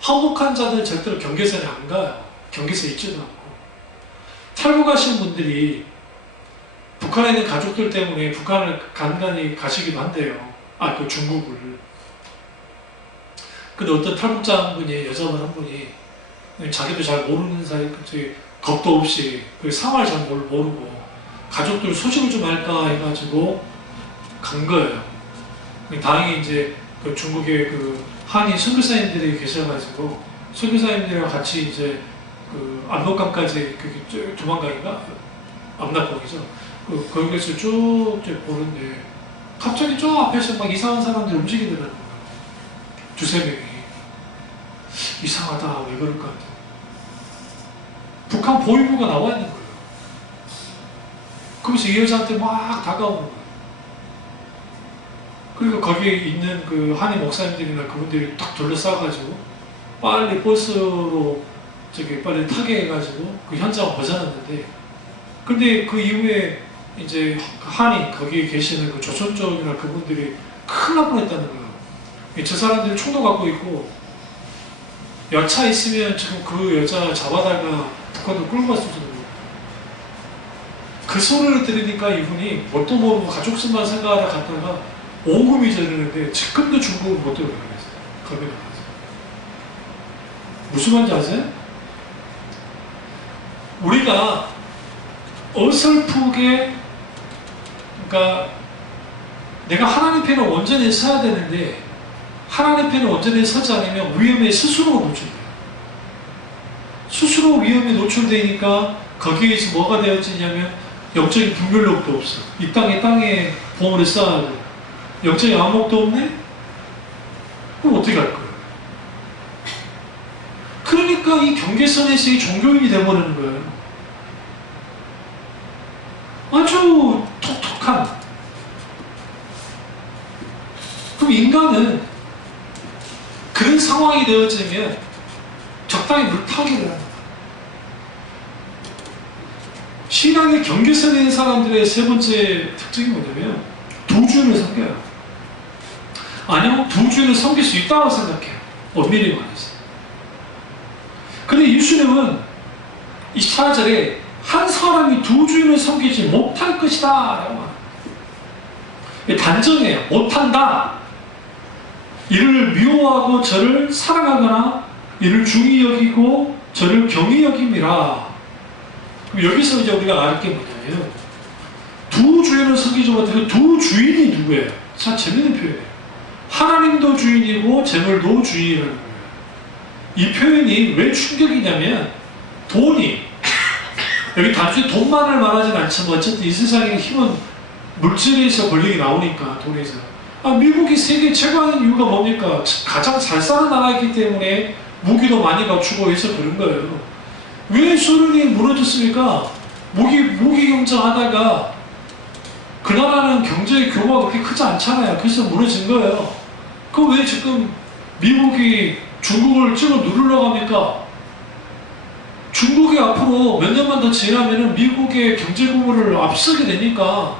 항복한 자들은 절대로 경계선에 안 가요. 경계선에 있지도 않고 탈북하신 분들이 북한에 있는 가족들 때문에 북한을 간간히 가시기도 한대요. 그 중국을. 근데 어떤 탈북자 한 분이 여자분 한 분이 자기도 잘 모르는 사이 겁도 없이 상황을 잘 모르고 가족들 소식을 좀 알까 해가지고 간 거예요. 다행히 이제 중국의 한인 선교사님들이 계셔가지고 선교사님들이랑 같이 이제 압록강까지 두만강인가? 압록강이죠. 거기에서 쭉 보는데 갑자기 저 앞에서 막 이상한 사람들이 움직이더라는 거예요. 두세 명이. 이상하다. 왜 그럴까? 북한 보위부가 나와 있는 거예요. 그래서 이 여자한테 막 다가오는 거예요. 그리고 거기에 있는 한인 목사님들이나 그분들이 딱 둘러싸가지고 빨리 버스로 빨리 타게 해가지고 그 현장을 벗어났는데 근데 그 이후에 이제 한인 거기에 계시는 조선 쪽이나 그분들이 큰일 날 뻔했다는 거예요. 저 사람들이 총도 갖고 있고 여차 있으면 지금 그 여자 잡아다가 북한으로 끌고 갔을 정도로 그 소리를 들으니까 이분이 뭣도 모르고 가족수만 생각하다 갔다가 오금이 저리는데 지금도 중국을 못 들어가겠어요. 겁이 나가서. 무슨 말인지 아세요? 우리가 어설프게 그러니까 내가 하나님 편에 온전히 서야 되는데 하나님 편에 온전히 서지 않으면 위험에 스스로 노출돼요. 스스로 위험에 노출되니까 거기에서 뭐가 되어지냐면 영적인 분별력도 없어. 이 땅에 보물을 쌓아야 돼. 영적인 안목도 없네? 그럼 어떻게 할 거예요? 그러니까 이 경계선에서의 종교인이 되어버리는 거예요. 아주 톡톡한. 그럼 인간은 그런 상황이 되어지면 적당히 물타기를 합니다. 신앙의 경계선에 있는 사람들의 세 번째 특징이 뭐냐면 두 주를 섬겨요. 아니요, 두 주를 섬길 수 있다고 생각해요. 엄밀히 말해서. 근데 예수님은 24절에 한 사람이 두 주인을 섬기지 못할 것이다 라고 말합니다. 단정해요. 못한다. 이를 미워하고 저를 사랑하거나 이를 중히 여기고 저를 경히 여김이라. 여기서 이제 우리가 알 게 뭐냐면 두 두 주인을 섬기지 못한 그 두 주인이 누구예요? 참 재밌는 표현이에요. 하나님도 주인이고 재물도 주인이라는 거예요. 이 표현이 왜 충격이냐면 돈이 여기 단순히 돈만을 말하진 않지만 어쨌든 이 세상의 힘은 물질에서 권력이 나오니까 돈에서 미국이 세계 최고인 이유가 뭡니까? 가장 잘 사는 나라이기 때문에 무기도 많이 갖추고 해서 그런 거예요. 왜 소련이 무너졌습니까? 무기 경쟁하다가 그 나라는 경제의 규모가 그렇게 크지 않잖아요. 그래서 무너진 거예요. 그럼 왜 지금 미국이 중국을 찍어 누르려고 합니까? 중국이 앞으로 몇 년만 더 지나면은 미국의 경제 규모를 앞서게 되니까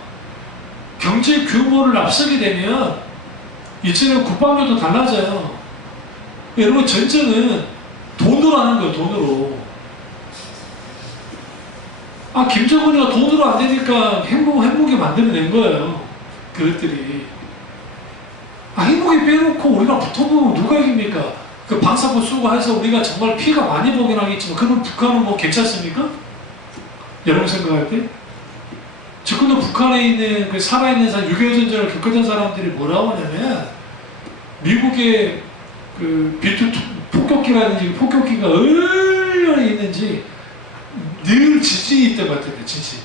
경제 규모를 앞서게 되면 이제는 국방력도 달라져요. 여러분 전쟁은 돈으로 하는 거예요. 돈으로. 김정은이가 돈으로 안 되니까 행복이 만들어낸 거예요. 그것들이. 행복이 빼놓고 우리랑 붙어보면 누가 이깁니까? 그 방사포 쏘고 해서 우리가 정말 피가 많이 보긴 하겠지만 그러면 북한은 뭐 괜찮습니까? 여러분 생각할 때? 지금도 북한에 있는 그 살아있는 사람, 6.25 전쟁을 겪었던 사람들이 뭐라고 하냐면 미국의 그 B2 폭격기라든지 폭격기가 얼마나 있는지 늘 지진이 있던 것 같은데, 지진.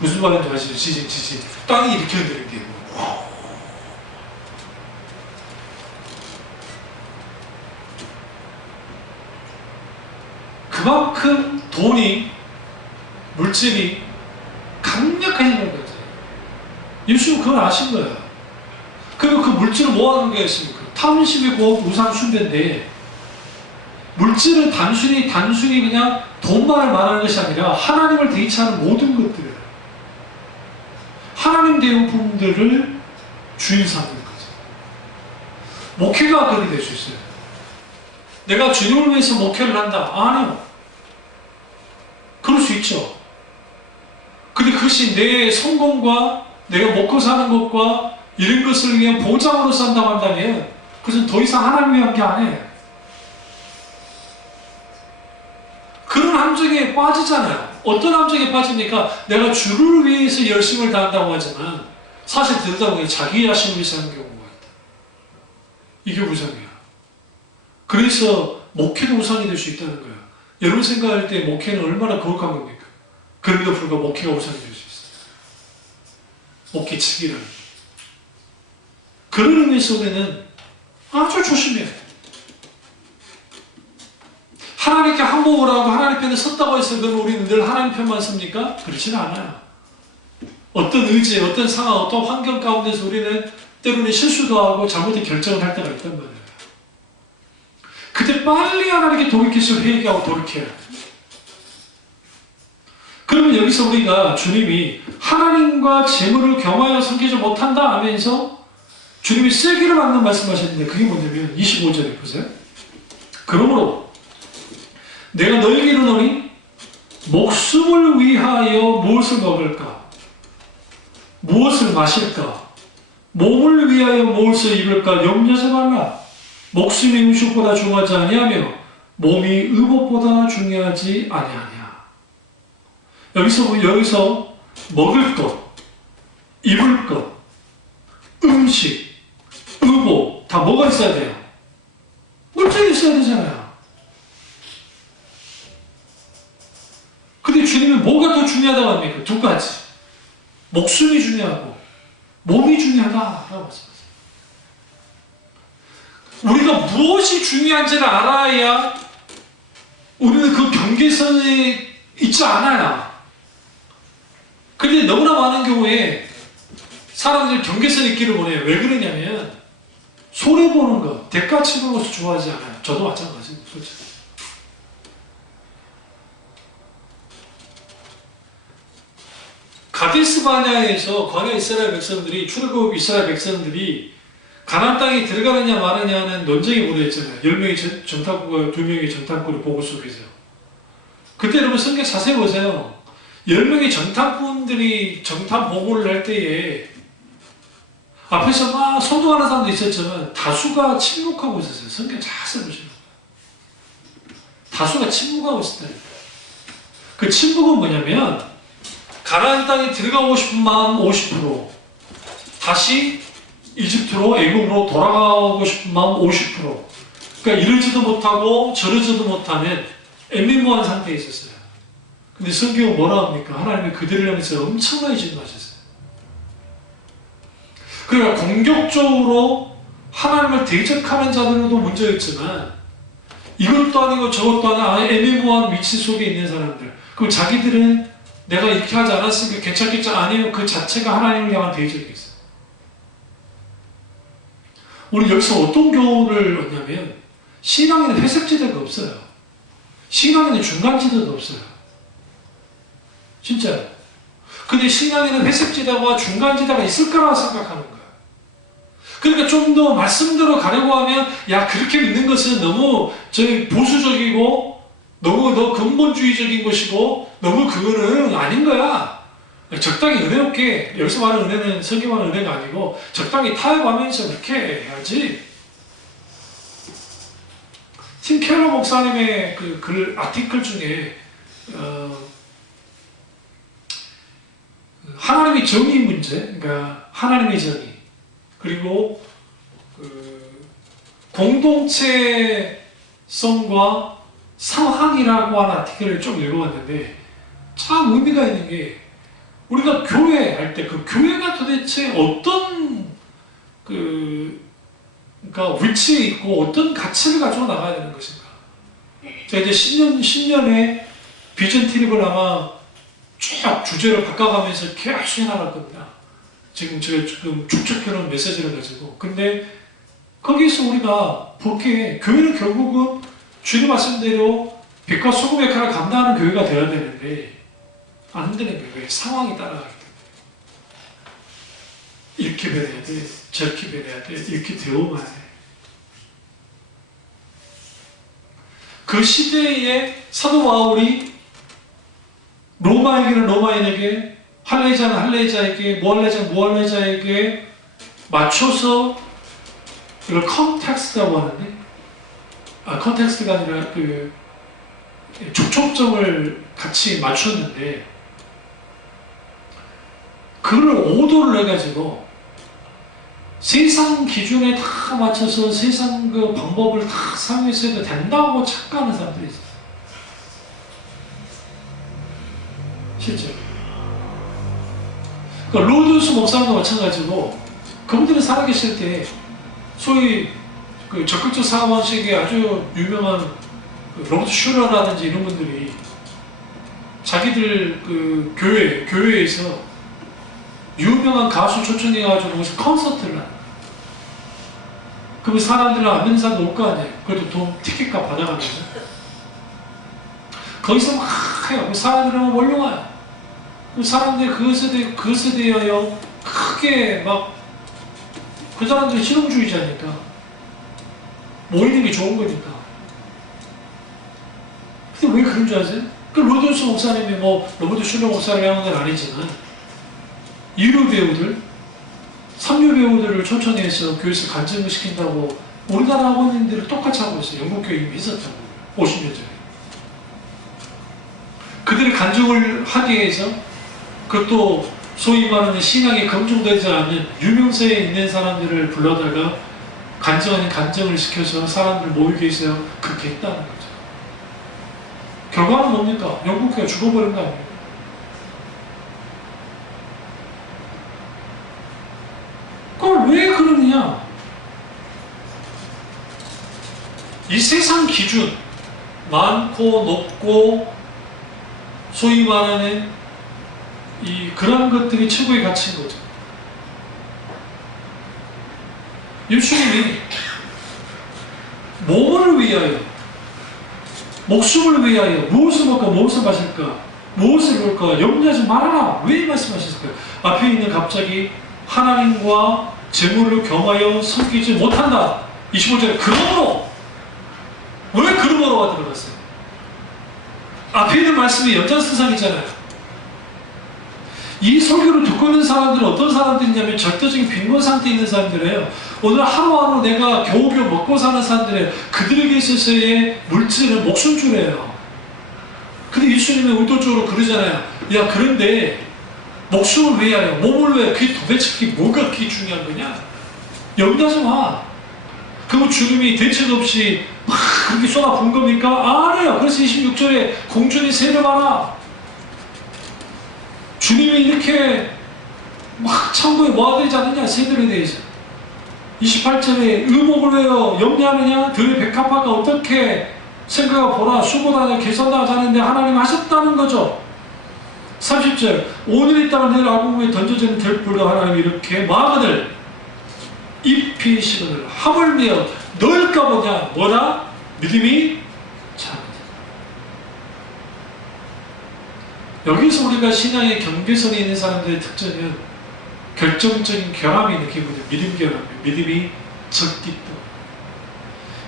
무슨 말인지 아시죠? 지진. 땅이 이렇게 흔들리는 게. 그만큼 돈이, 물질이 강력한 힘을 가져요. 예수님은 그걸 아신 거예요. 그리고 그 물질을 뭐 하는 게 있습니까? 탐심이 곧 우상 숭배인데, 물질은 단순히 그냥 돈만을 말하는 것이 아니라 하나님을 대체하는 모든 것들, 하나님 대용품들을 주인 삼는 거죠. 목회가 그렇게 될 수 있어요. 내가 주님을 위해서 목회를 한다. 아니요. 그럴 수 있죠. 근데 그것이 내 성공과 내가 먹고 사는 것과 이런 것을 위한 보장으로 산다고 한다면 그것은 더 이상 하나님 위한 게 아니에요. 그런 함정에 빠지잖아요. 어떤 함정에 빠집니까? 내가 주를 위해서 열심을 다한다고 하지만 사실 들여다보면 자기 자신을 위해서 하는 경우가 있다. 이게 우상이야. 그래서 목회도 우상이 될 수 있다는 거예요. 여러분 생각할 때 목회는 얼마나 거룩한 겁니까? 그럼에도 불구하고 목회가 우상이 될 수 있어요. 목회측이라는. 그런 의미에서 우리는 아주 조심해야 돼요. 하나님께 항복을 하고 하나님 편에 섰다고 해서 그러면 우리는 늘 하나님 편만 섭니까? 그렇지는 않아요. 어떤 의지, 어떤 상황, 어떤 환경 가운데서 우리는 때로는 실수도 하고 잘못된 결정을 할 때가 있단 말이에요. 그때 빨리 하나님께 돌이켜서 회개하고 돌이켜야 돼요. 그러면 여기서 우리가 주님이 하나님과 재물을 겸하여 섬기지 못한다 하면서 주님이 세기를 받는 말씀하셨는데 그게 뭐냐면 25절에 보세요. 그러므로 내가 너에게 이르노니 목숨을 위하여 무엇을 먹을까? 무엇을 마실까? 몸을 위하여 무엇을 입을까? 염려하지 말라. 목숨이 음식보다 중요하지 아니하며 몸이 의복보다 중요하지 아니하냐. 여기서 먹을 것, 입을 것, 음식, 의복 다 뭐가 있어야 돼요? 물질이 있어야 되잖아요. 근데 주님은 뭐가 더 중요하다고 합니까? 두 가지. 목숨이 중요하고 몸이 중요하다라고 말씀하세요. 우리가 무엇이 중요한지를 알아야 우리는 그 경계선에 있지 않아요. 근데 너무나 많은 경우에 사람들이 경계선에 있기를 원해요. 왜 그러냐면 손해보는 것, 대가 치는 것을 좋아하지 않아요. 저도 마찬가지입니다. 솔직히. 가데스 바네아에서 광야 이스라엘 백성들이 출애굽 이스라엘 백성들이 가나안 땅에 들어가느냐 마느냐는 논쟁이 벌어졌잖아요. 10명의 정탐꾼과 2명의 정탐꾼의 보고 속에서. 그때 여러분 성경 자세히 보세요. 10명의 정탐꾼들이 정탐 보고를 할 때에 앞에서 막 소동하는 사람도 있었지만 다수가 침묵하고 있었어요. 성경 자세히 보시면. 다수가 침묵하고 있었다. 그 침묵은 뭐냐면 가나안 땅에 들어가고 싶은 마음 50%, 다시 이집트로 애굽으로 돌아가고 싶은 마음 50%. 그러니까 이러지도 못하고 저러지도 못하는 애매모호한 상태에 있었어요. 근데 성경은 뭐라 합니까? 하나님이 그들을 향해서 엄청나게 진노하셨어요. 그러니까 공격적으로 하나님을 대적하는 자들도 문제였지만 이것도 아니고 저것도 아니고 애매모호한 위치 속에 있는 사람들, 그리고 자기들은 내가 이렇게 하지 않았으니까 괜찮겠지, 아니에요. 그 자체가 하나님을 향한 대적이 있어요. 우리 여기서 어떤 교훈을 얻냐면 신앙에는 회색지대가 없어요. 신앙에는 중간지대도 없어요. 진짜요. 근데 신앙에는 회색지대와 중간지대가 있을 거라고 생각하는 거예요. 그러니까 좀 더 말씀대로 가려고 하면 야, 그렇게 믿는 것은 너무 보수적이고 너무 더 근본주의적인 것이고 너무 그거는 아닌 거야. 적당히 은혜롭게, 여기서 말하는 은혜는 성경 말하는 은혜가 아니고 적당히 타협하면서 그렇게 해야지. 팀 켈러 목사님의 그 글 아티클 중에 하나님의 정의 문제, 그러니까 하나님의 정의, 그리고 공동체성과 상황이라고 하는 아티클을 좀 읽어봤는데 참 의미가 있는 게, 우리가 교회 할 때 그 교회가 도대체 어떤 그러니까 위치에 있고 어떤 가치를 가지고 나가야 되는 것인가. 제가 이제 10년의 비전 트립을 아마 쭉 주제를 바꿔가면서 계속 해나갈 겁니다. 지금 제가 축적해놓은 메시지를 가지고. 근데 거기서 우리가 보기에 교회는 결국은 주님 말씀대로 빛과 소금의 역할을 감당하는 교회가 되어야 되는데 안 되는 교회, 상황이 따라가기 때문에 이렇게 변해야 돼, 저렇게 변해야 돼, 이렇게 되어만 해. 그 시대에 사도 바울이 로마에게는 로마인에게, 할례자는 할례자에게, 무할례자는 무할례자에게 맞춰서 이걸 컨텍스트라고 하는데, 컨텍스트가 아니라 초점을 같이 맞췄는데, 그걸 오도를 해가지고 세상 기준에 다 맞춰서 세상 그 방법을 다 사용해서 해도 된다고 착각하는 사람들이 있어요. 실제로. 그러니까 로드스 목사님도 마찬가지고, 그분들은 살아계실 때 소위 그 적극적 사고방식의 아주 유명한 로버트 슈러라든지 이런 분들이 자기들 그 교회에서 유명한 가수 초청해가지고 거기서 콘서트를 하는 거예요. 그럼 사람들은 안 되는 사람도 올 거 아니에요. 그래도 돈, 티켓값 받아가면서. 거기서 막 해요. 사람들은 몰려와요. 사람들이 그것에 대하여 크게 막, 그 사람들이 실용주의자니까. 모이는 게 좋은 거니까. 근데 왜 그런 줄 아세요? 그 로드스 목사님이 로버트 슐러 목사를 하는 건 아니지만, 2류 배우들, 3류 배우들을 초청해서 교회에서 간증을 시킨다고 우리나라 학원인들을 똑같이 하고 있어요. 영국 교회 이미 있었다고. 50년 전에. 그들의 간증을 하기 위해서, 그것도 소위 말하는 신앙에 검증되지 않는 유명세에 있는 사람들을 불러다가 간증 아닌 간증을 시켜서 사람들을 모이게 해서 그렇게 했다는 거죠. 결과는 뭡니까? 영국 교회가 죽어버린 거 아닙니까? 그걸 왜 그러느냐? 이 세상 기준, 많고 높고 소위 말하는 그런 것들이 최고의 가치인 거죠. 예수님이 몸을 위하여, 목숨을 위하여 무엇을 먹을까, 무엇을 마실까, 무엇을 볼까 염려하지 말아라. 왜 말씀하셨을까요? 앞에 있는 갑자기 하나님과 재물을 겸하여 섬기지 못한다. 25절에 그러므로, 왜 그러므로가 들어갔어요? 앞에 있는 말씀이 연장선상이잖아요. 이 설교를 듣고 있는 사람들은 어떤 사람들이냐면 절대적인 빈곤 상태에 있는 사람들이에요. 오늘 하루하루 내가 겨우겨우 먹고 사는 사람들의, 그들에게 있어서의 물질은 목숨줄이에요. 근데 예수님은 의도적으로 그러잖아요. 야, 그런데 목숨을 왜 하냐, 몸을 왜, 그게 도대체 그게 뭐가 그렇게 중요한 거냐? 염려하지 마. 그리고 주님이 대책 없이 막 그렇게 쏟아부은 겁니까? 아니에요. 그래서 26절에 공주니 세려봐라. 주님이 이렇게 막 창고에 모아들이지 않느냐, 새들에 대해서. 28절에 의복을 왜요 염려하느냐? 들의 백합화가 어떻게 생각을 보라. 수고다냐 계산다 하는데 하나님 하셨다는 거죠. 30절 오늘 있다가 내일 아궁에 던져지는 들불로 하나님 이렇게 마음을 입히시거늘 하물며 넣을까 보냐. 뭐라? 믿음이 작으다. 여기서 우리가 신앙의 경계선에 있는 사람들의 특징은 결정적인 결함이 느끼거든요. 믿음 결함, 믿음이 적기 때문에.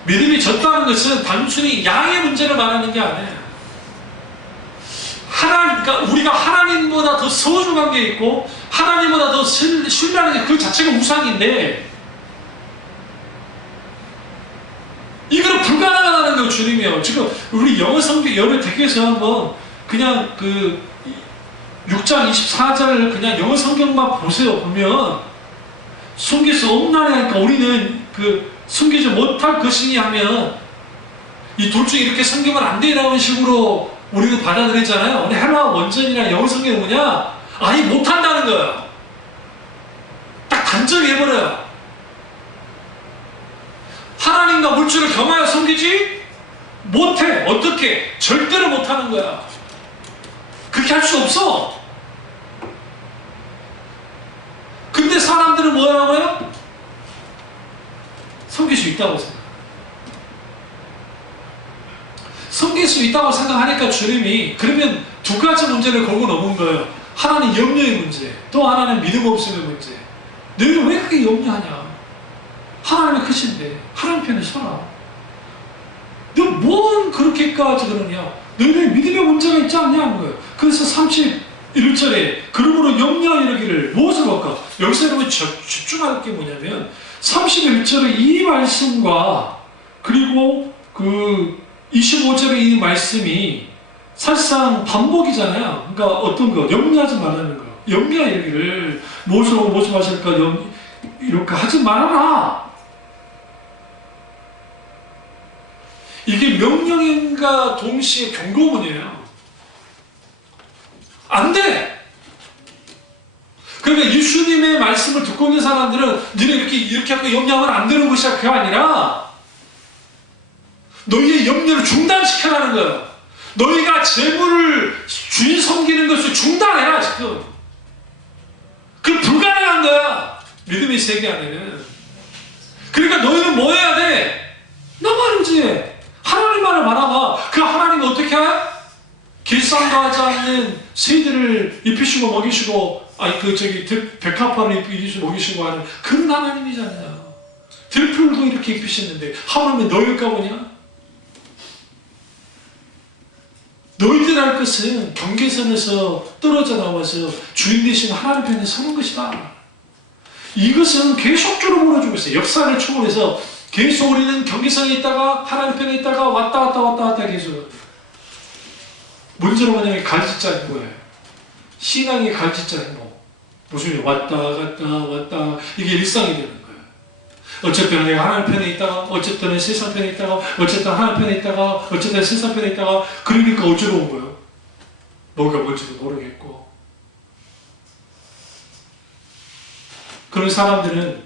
믿음이 적다는 것은 단순히 양의 문제를 말하는 게 아니에요. 그러니까 우리가 하나님보다 더 소중한 게 있고 하나님보다 더 신뢰하는 게 그 자체가 우상인데 이거는 불가능하다는 거예요. 주님이요. 지금 우리 영어 성경 여러 대교에서 한번 그냥 그 6장 24절을 그냥 영어 성경만 보세요. 보면 숨길 수 없나니 하니까 우리는 그 숨기지 못할 것이니 하면 이 둘 중에 이렇게 성경은 안 되라는 식으로 우리는 받아들였잖아요. 근데 헬라 원전이나 영어 성경은 뭐냐? 아니 못한다는 거예요. 딱 단정히 해버려요. 하나님과 물질을 겸하여 섬기지 못해. 어떻게? 절대로 못하는 거야. 그렇게 할 수 없어. 근데 사람들은 뭐라고요? 섬길 수 있다고 생각해요. 섬길 수 있다고 생각하니까 주님이 그러면 두 가지 문제를 걸고 넘은 거예요. 하나는 염려의 문제, 또 하나는 믿음 없음의 문제. 너희는 왜 그렇게 염려하냐? 하나님이 크신데 하나님 편에 서라. 너 뭔 그렇게까지 그러냐? 너희는 믿음의 문제가 있지 않냐 하는 거예요. 그래서 31절에 그러므로 염려하 이르기를 무엇을 할까? 여기서 여러분 집중할 게 뭐냐면 31절의 이 말씀과 그리고 그 25절의 이 말씀이 사실상 반복이잖아요. 그러니까 어떤 거? 염려하지 말라는 거. 염려하 이르기를 무엇을 하고 무엇을 마실까? 이렇게 하지 말아라. 이게 명령인가 동시에 경고문이에요. 안 돼! 그러니까 예수님의 말씀을 듣고 있는 사람들은 너네 이렇게 하고 염려하면 안 되는 것이 그게 아니라 너희의 염려를 중단시켜라는 거예요. 너희가 재물을 주인 섬기는 것을 중단해라 지금. 그게 불가능한 거야. 믿음의 세계 안에는. 그러니까 너희는 뭐 해야 돼? 너 말이지. 하나님만을 바라봐. 그 하나님은 어떻게 해? 길상도 하지 않는 새들을 입히시고 먹이시고 백합화를 입히시고 먹이시고 하는 그런 하나님이잖아요. 들풀도 이렇게 입히셨는데 하물며 너희일까 보냐? 너희들 할 것은 경계선에서 떨어져 나와서 주인 되신 하나님 편에 서는 것이다. 이것은 계속적으로 무너지고 있어요. 역사를 초월해서 계속 우리는 경계선에 있다가 하나님 편에 있다가 왔다 갔다 계속. 문제는 뭐냐면 갈짓자인 거예요. 신앙의 갈짓자인 거. 무슨 왔다 갔다 이게 일상이 되는 거예요. 어쨌든 내가 하나님 편에 있다가 어쨌든 세상 편에 있다가 어쨌든 하나님 편에 있다가 어쨌든 세상 편에 있다가 그러니까 어쩌러 온 거예요? 뭐가 뭔지도 모르겠고. 그런 사람들은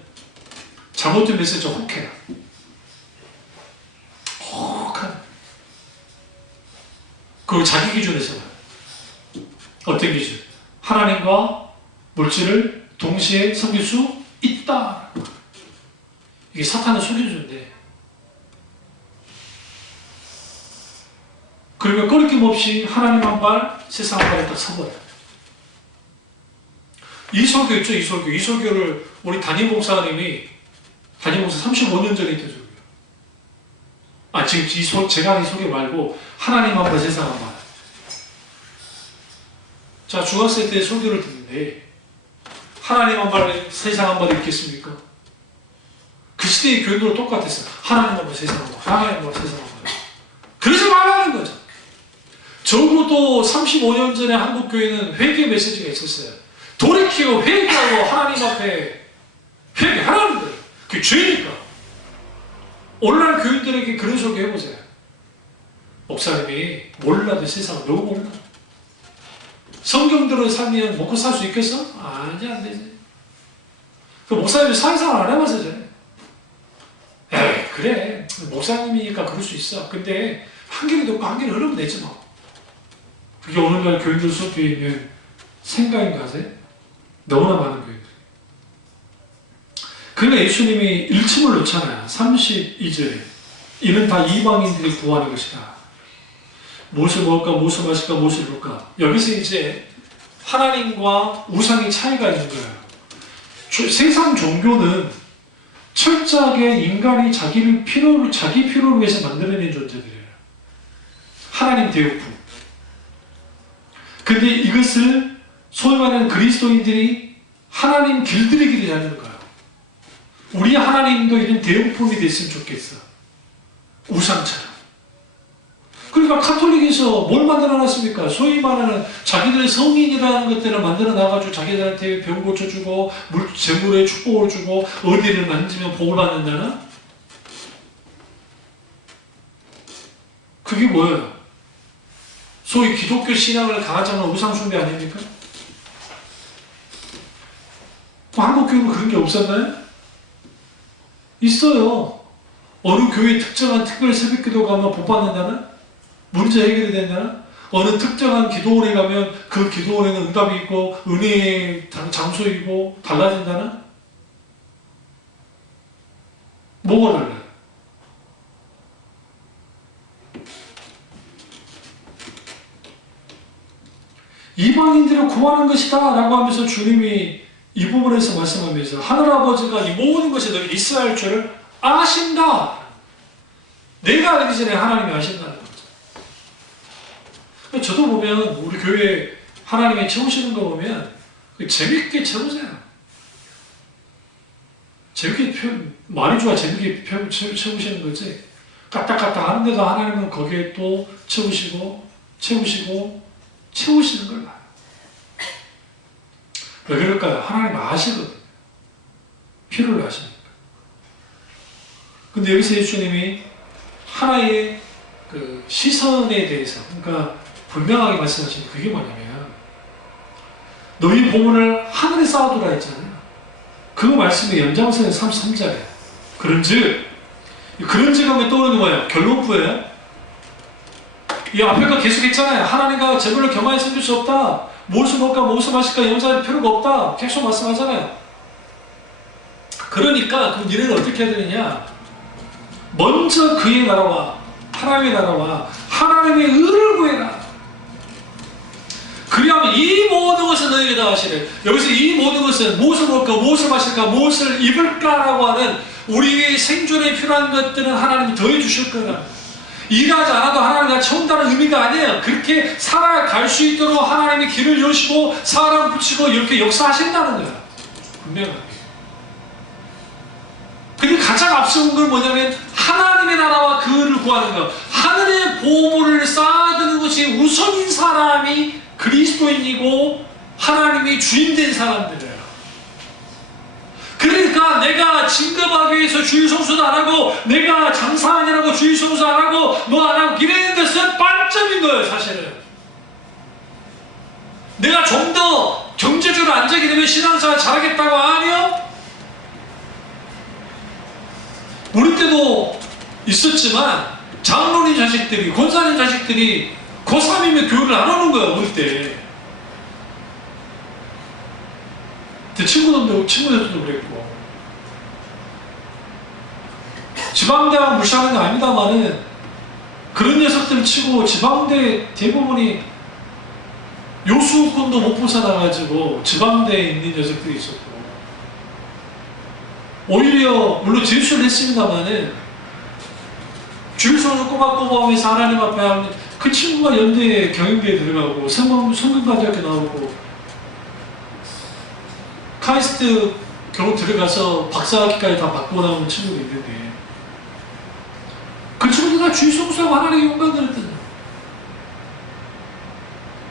잘못된 메시지에 혹해요. 혹한. 그리고 자기 기준에서 어떤 기준? 하나님과 물질을 동시에 섬길 수 있다. 이게 사탄의 소리주인데. 그러면 꺼리낌 없이 하나님 한 발, 세상 한 발에 딱 서버려. 이설교 있죠, 이설교. 이설교를 우리 담임목사님이 담임목사 35년 전에 했던 설교. 지금 제가 하는 설교 말고 하나님 한 발, 세상 한 발. 자, 중학생 때 설교를 듣는데 하나님 한 발, 세상 한 발 있겠습니까? 그 시대의 교육으로 똑같았어요. 하나님 한 발, 세상 한 발, 하나님 한 발, 세상 한 발. 그러지 말라는 거죠. 적어도 35년 전에 한국교회는 회개 메시지가 있었어요. 돌이키고 회개하고 하나님 앞에 회개하라는 거예요. 그게 죄니까. 오늘날 교인들에게 그런 소개 해보세요. 목사님이 몰라도 세상을 너무 몰라. 성경대로 살면 먹고 살 수 있겠어? 아니, 안 되지. 그 목사님이 사회생활 안 해봐서지. 에이, 그래. 목사님이니까 그럴 수 있어. 근데 한 길이 없고 한 길이 흐르면 되지 뭐. 그게 오늘날 교인들 속에 있는 생각인 거 아세요? 너무나 많은 교인들. 그러니까 예수님이 일침을 놓잖아요. 32절에. 이는 다 이방인들이 구하는 것이다. 무엇을 먹을까, 무엇을 마실까, 무엇을 입을까. 여기서 이제 하나님과 우상의 차이가 있는 거예요. 세상 종교는 철저하게 인간이 자기 필요를 위해서 만들어낸 존재들이에요. 하나님 대우품. 근데 이것을 소위 말하는 그리스도인들이 하나님 길들이기를 하는 거예요. 우리 하나님도 이런 대우품이 됐으면 좋겠어. 우상처럼. 그러니까 카톨릭에서 뭘 만들어놨습니까? 소위 말하는 자기들 성인이라는 것들을 만들어놔가지고 자기들한테 병 고쳐주고 재물에 축복을 주고 어디를 만지면 복을 받는다는? 그게 뭐예요? 소위 기독교 신앙을 강하지 않은 우상숭배 아닙니까? 한국 교회는 그런 게 없었나요? 있어요. 어느 교회 특정한 특별 새벽기도 가면 복 받는다는? 문제 해결이 된다는? 어느 특정한 기도원에 가면 그 기도원에는 응답이 있고 은혜의 장소이고 달라진다는? 뭐가 달라요? 이방인들을 구하는 것이다 라고 하면서 주님이 이 부분에서 말씀하면서 하늘아버지가 이 모든 것이 너희 이스라엘 죄를 아신다. 내가 알기 전에 하나님이 아신다는 거죠. 저도 보면 우리 교회 하나님이 채우시는 거 보면 재밌게 채우세요. 재밌게 말이 좋아 재밌게 채우시는 거지. 까딱까딱 하는데도 하나님은 거기에 또 채우시는 걸 봐요. 왜 그럴까요? 하나님 아시거든요. 필요를 아시니까. 근데 여기서 예수님이 하나의 그 시선에 대해서, 그러니까 분명하게 말씀하시는 그게 뭐냐면, 너희 보물을 하늘에 쌓아두라 했잖아요. 그 말씀의 연장선의 33절에. 그런즉 하면 떠오르는 거예요. 결론부예요. 이 앞에 거 계속 했잖아요. 하나님과 재물을 겸하여 섬길 수 없다. 무엇을 먹을까, 무엇을 마실까, 연사할 필요가 없다. 계속 말씀하잖아요. 그러니까 그럼 너희는 어떻게 해야 되느냐? 먼저 그의 나라와 하나님의 나라와 하나님의 의를 구해라. 그리하면 이 모든 것을 너희에게 다 하시래. 여기서 이 모든 것은 무엇을 먹을까, 무엇을 마실까, 무엇을 입을까라고 하는 우리의 생존에 필요한 것들은 하나님이 더해 주실 거라. 일하지 않아도 하나님이 다 채운다는 의미가 아니에요. 그렇게 살아갈 수 있도록 하나님이 길을 여시고 사람 붙이고 이렇게 역사하신다는 거예요. 분명하게. 근데 가장 앞서온 건 뭐냐면 하나님의 나라와 그 의를 구하는 것. 하늘의 보물을 쌓아두는 것이 우선인 사람이 그리스도인이고 하나님이 주인된 사람들이에요. 그러니까 내가 진급하기 위해서 주일성수도 안 하고 내가 장사하느라고 주일성수 안 하고 뭐 안 하고 이러는 것은 반점인 거예요. 사실은 내가 좀 더 경제적으로 안정이 되면 신앙생활 잘하겠다고 아니요? 우리 때도 있었지만 장로님 자식들이 권사님 자식들이 고3이면 교회를 안 오는 거야. 우리 때 친구들도 그랬고 지방대학 무시하는 게 아닙니다만은 그런 녀석들 치고 지방대 대부분이 요수권도 못 벗어나가지고 지방대에 있는 녀석들이 있었고 오히려 물론 재수를 했습니다만은 주일성수 꼬박꼬박 하면서 하나님 앞에 하는 그 친구가 연대에 경영대에 들어가고 성균관대학교 나오고 카이스트 겨우 들어가서 박사학위까지 다 받고 나오는 친구도 있는데 그 친구들 다 주일성수하고 하나님의 영광 들었거든요.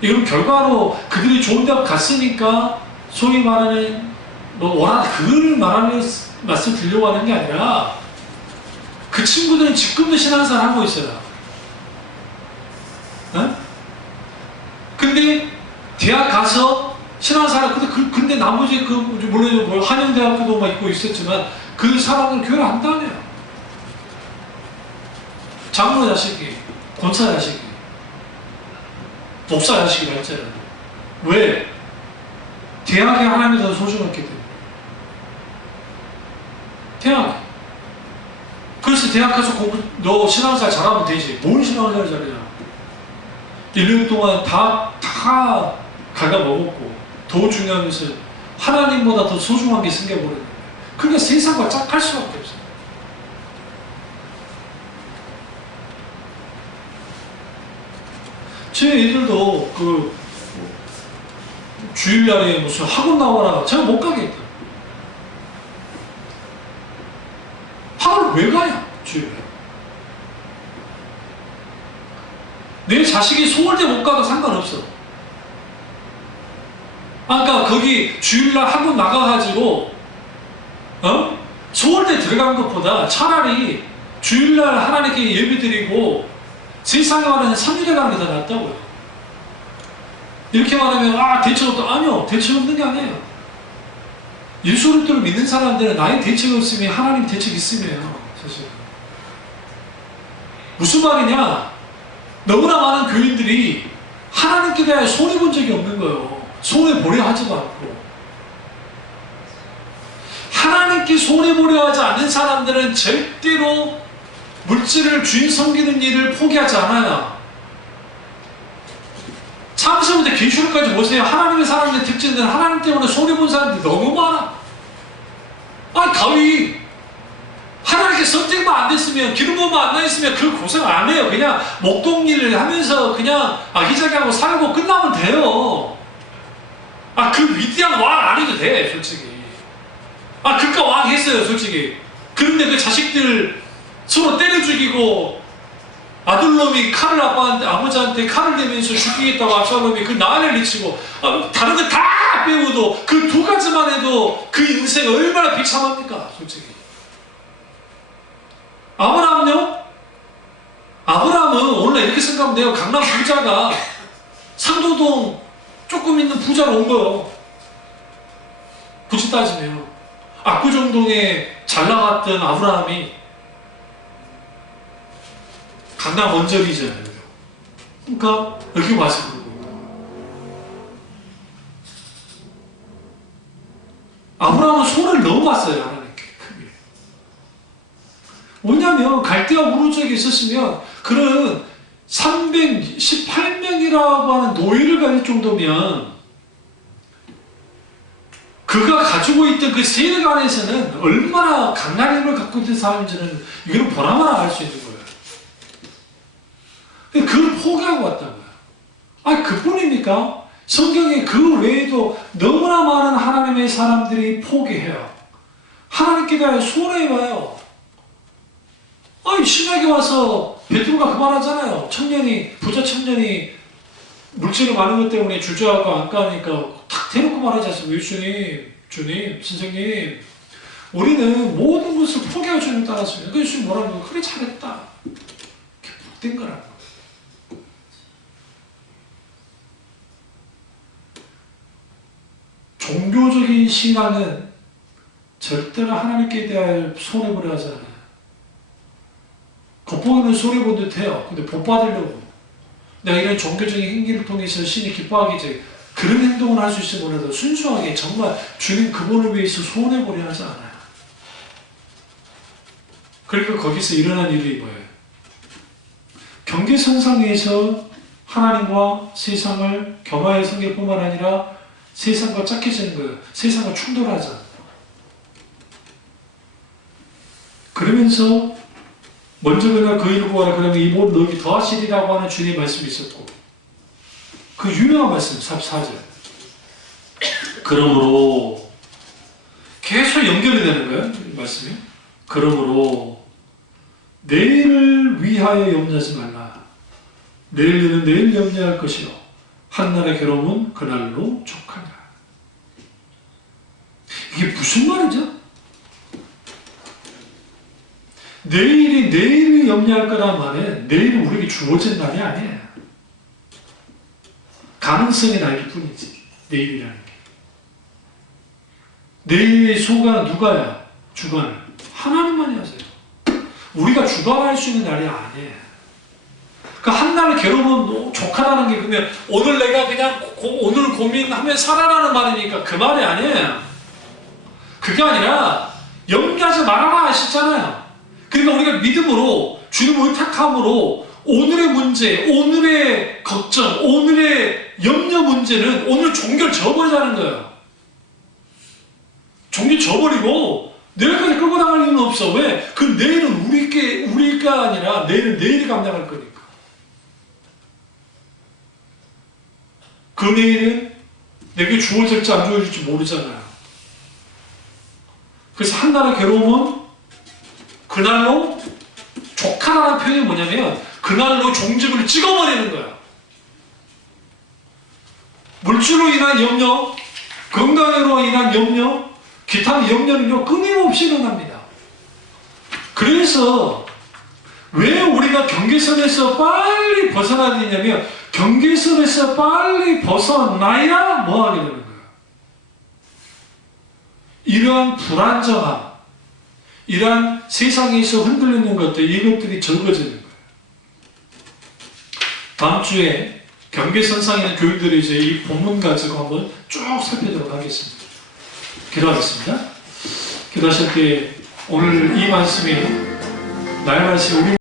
이건 결과로 그들이 좋은 대학 갔으니까 소위 말하는 원하는 그걸 말하는 말씀 드리려고 하는 게 아니라 그 친구들은 지금도 신앙생활 하고 있어요. 어? 근데 대학 가서 신앙생활 근데 나머지 물론 뭐 한영대학교도 막 있고 있었지만 그 사람은 교회를 안 다녀요. 장로 자식이, 권사 자식이, 목사 자식이 말자는 왜? 대학에 하나님이 더 소중했기 때문에. 대학. 그래서 대학 가서 너 신앙생활 잘하면 되지. 뭔 신앙생활 잘해요? 1년 동안 다 갉아먹었고, 더 중요한 것은 하나님보다 더 소중한 게 생겨버리는 거예요. 그러니까 세상과 짝할 수밖에 없어요. 제 애들도 주일날에 무슨 학원 나와라. 제가 못 가겠다. 학원을 왜 가냐? 주일에. 내 자식이 서울대 못 가도 상관없어. 그러니까 거기 주일날 학원 나가가지고 서울대 들어간 것보다 차라리 주일날 하나님께 예배드리고 세상에 말하는 삼위대 가는 게 더 낫다고요. 이렇게 말하면 대책 없다. 아니요. 대책 없는 게 아니에요. 예수 그리스도를 믿는 사람들은 나의 대책이 없으면 하나님 대책이 있으면 사실. 무슨 말이냐? 너무나 많은 교인들이 하나님께 대하여 손해본 적이 없는 거예요. 손해보려 하지도 않고. 하나님께 손해보려 하지 않는 사람들은 절대로 물질을 주인 섬기는 일을 포기하지 않아요. 참새부터 계시록까지 보세요. 하나님의 사람들의 특징은 하나님 때문에 손해본 사람들이 너무 많아. 다윗 하나님께 선택만 안 됐으면 기름부음만 안 나있으면 그 고생 안 해요. 그냥 목동일을 하면서 그냥 아기자기하고 살고 끝나면 돼요. 그 위대한 왕 안 해도 돼 솔직히. 그니까 왕 했어요 솔직히. 그런데 그 자식들 서로 때려 죽이고 아들놈이 칼을 아버지한테 칼을 대면서 죽이겠다고 압살롬이 그 난리를 치고 다른 거 다 빼고도 그 두 가지만 해도 그 인생 얼마나 비참합니까 솔직히. 아브라함은요? 아브라함은 오늘 이렇게 생각하면 돼요. 강남 부자가 상도동 조금 있는 부자로 온 거예요. 굳이 따지면 압구정동에 잘 나갔던 아브라함이 강남 원절이잖아요. 그러니까 여기 와서 그러고 아브라함은 손을 너무 봤어요. 하나님께 크게. 뭐냐면 갈대아 우르적이 있었으면 그런 318명이라고 하는 노예를 가질 정도면 그가 가지고 있던 그 세력 안에서는 얼마나 강한 힘을 갖고 있는 사람인지는 이거는 보나마나 알 수 있는 거예요. 그걸 포기하고 왔다고요. 그뿐입니까? 성경에 그 외에도 너무나 많은 하나님의 사람들이 포기해요. 하나님께 대하여 손해봐요. 신약에 와서 베드로가 그 말하잖아요. 부자 청년이 물질이 많은 것 때문에 주저하고 안 가니까 탁 대놓고 말하지 않습니까? 주님, 선생님, 우리는 모든 것을 포기하고 주님 따랐습니다. 그래서 주님 뭐라는 거예요? 그래 잘했다. 복된 거라고. 종교적인 신앙은 절대로 하나님께 대하여 손해보려 하지 않아요. 겉보기는 손해본 듯 해요. 근데 복 받으려고 내가 이런 종교적인 행위를 통해서 신이 기뻐하겠지. 그런 행동을 할 수 있으면 몰라도 순수하게 정말 주님 그분을 위해서 손해보려 하지 않아요. 그러니까 거기서 일어난 일이 뭐예요? 경계선상에서 하나님과 세상을 겸하여 섬길 뿐만 아니라 세상과 짝해지는 거예요. 세상과 충돌하지 않아요. 그러면서 먼저 그가 그 일을 구하라. 그러면 이 모든 너에게 더하시리라고 하는 주님의 말씀이 있었고 그 유명한 말씀 4절 그러므로 계속 연결이 되는 거예요. 이 말씀이. 그러므로 내일을 위하여 염려하지 말라. 내일 일은 내일 염려할 것이요 한날의 괴로움은 그날로 족하니라. 이게 무슨 말이죠? 내일을 염려할 거란 말은 내일은 우리에게 주어진 날이 아니에요. 가능성의 날일 뿐이지. 내일이라는 게. 내일의 소가 누가야? 주관을. 하나님만이 하세요. 우리가 주관할 수 있는 날이 아니에요. 그러니까 한날 괴로우면 족하다는 게 그러면 오늘 내가 그냥 오늘 고민하며 살아라는 말이니까 그 말이 아니에요. 그게 아니라 염려하지 말아라 하시잖아요. 그러니까 우리가 믿음으로 주님을 의탁함으로 오늘의 문제, 오늘의 걱정, 오늘의 염려 문제는 오늘 종결 져버리자는 거예요. 종결 져버리고 내일까지 끌고 나갈 이유는 없어. 왜? 그 내일은 우리가 아니라 내일은 내일이 감당할 거니까. 그 내일은 내게 주어질지 안 주어질지 모르잖아요. 그래서 한날의 괴로움은 그날로 족하다는 표현이 뭐냐면 그날로 종집을 찍어버리는 거야. 물질로 인한 염려, 건강으로 인한 염려, 기타 염려는요 끊임없이 일어납니다. 그래서 왜 우리가 경계선에서 빨리 벗어나야 되냐면 경계선에서 빨리 벗어나야 뭐 하게 되는 거예요? 이러한 불안정함, 이러한 세상에서 흔들리는 것들, 이것들이 적어지는 거예요. 다음 주에 경계선상에 있는 교인들이 이제 이 본문 가지고 한번 쭉 살펴보도록 하겠습니다. 기도하겠습니다. 기도하실 때 오늘 이 말씀이 나의 말씀이 우리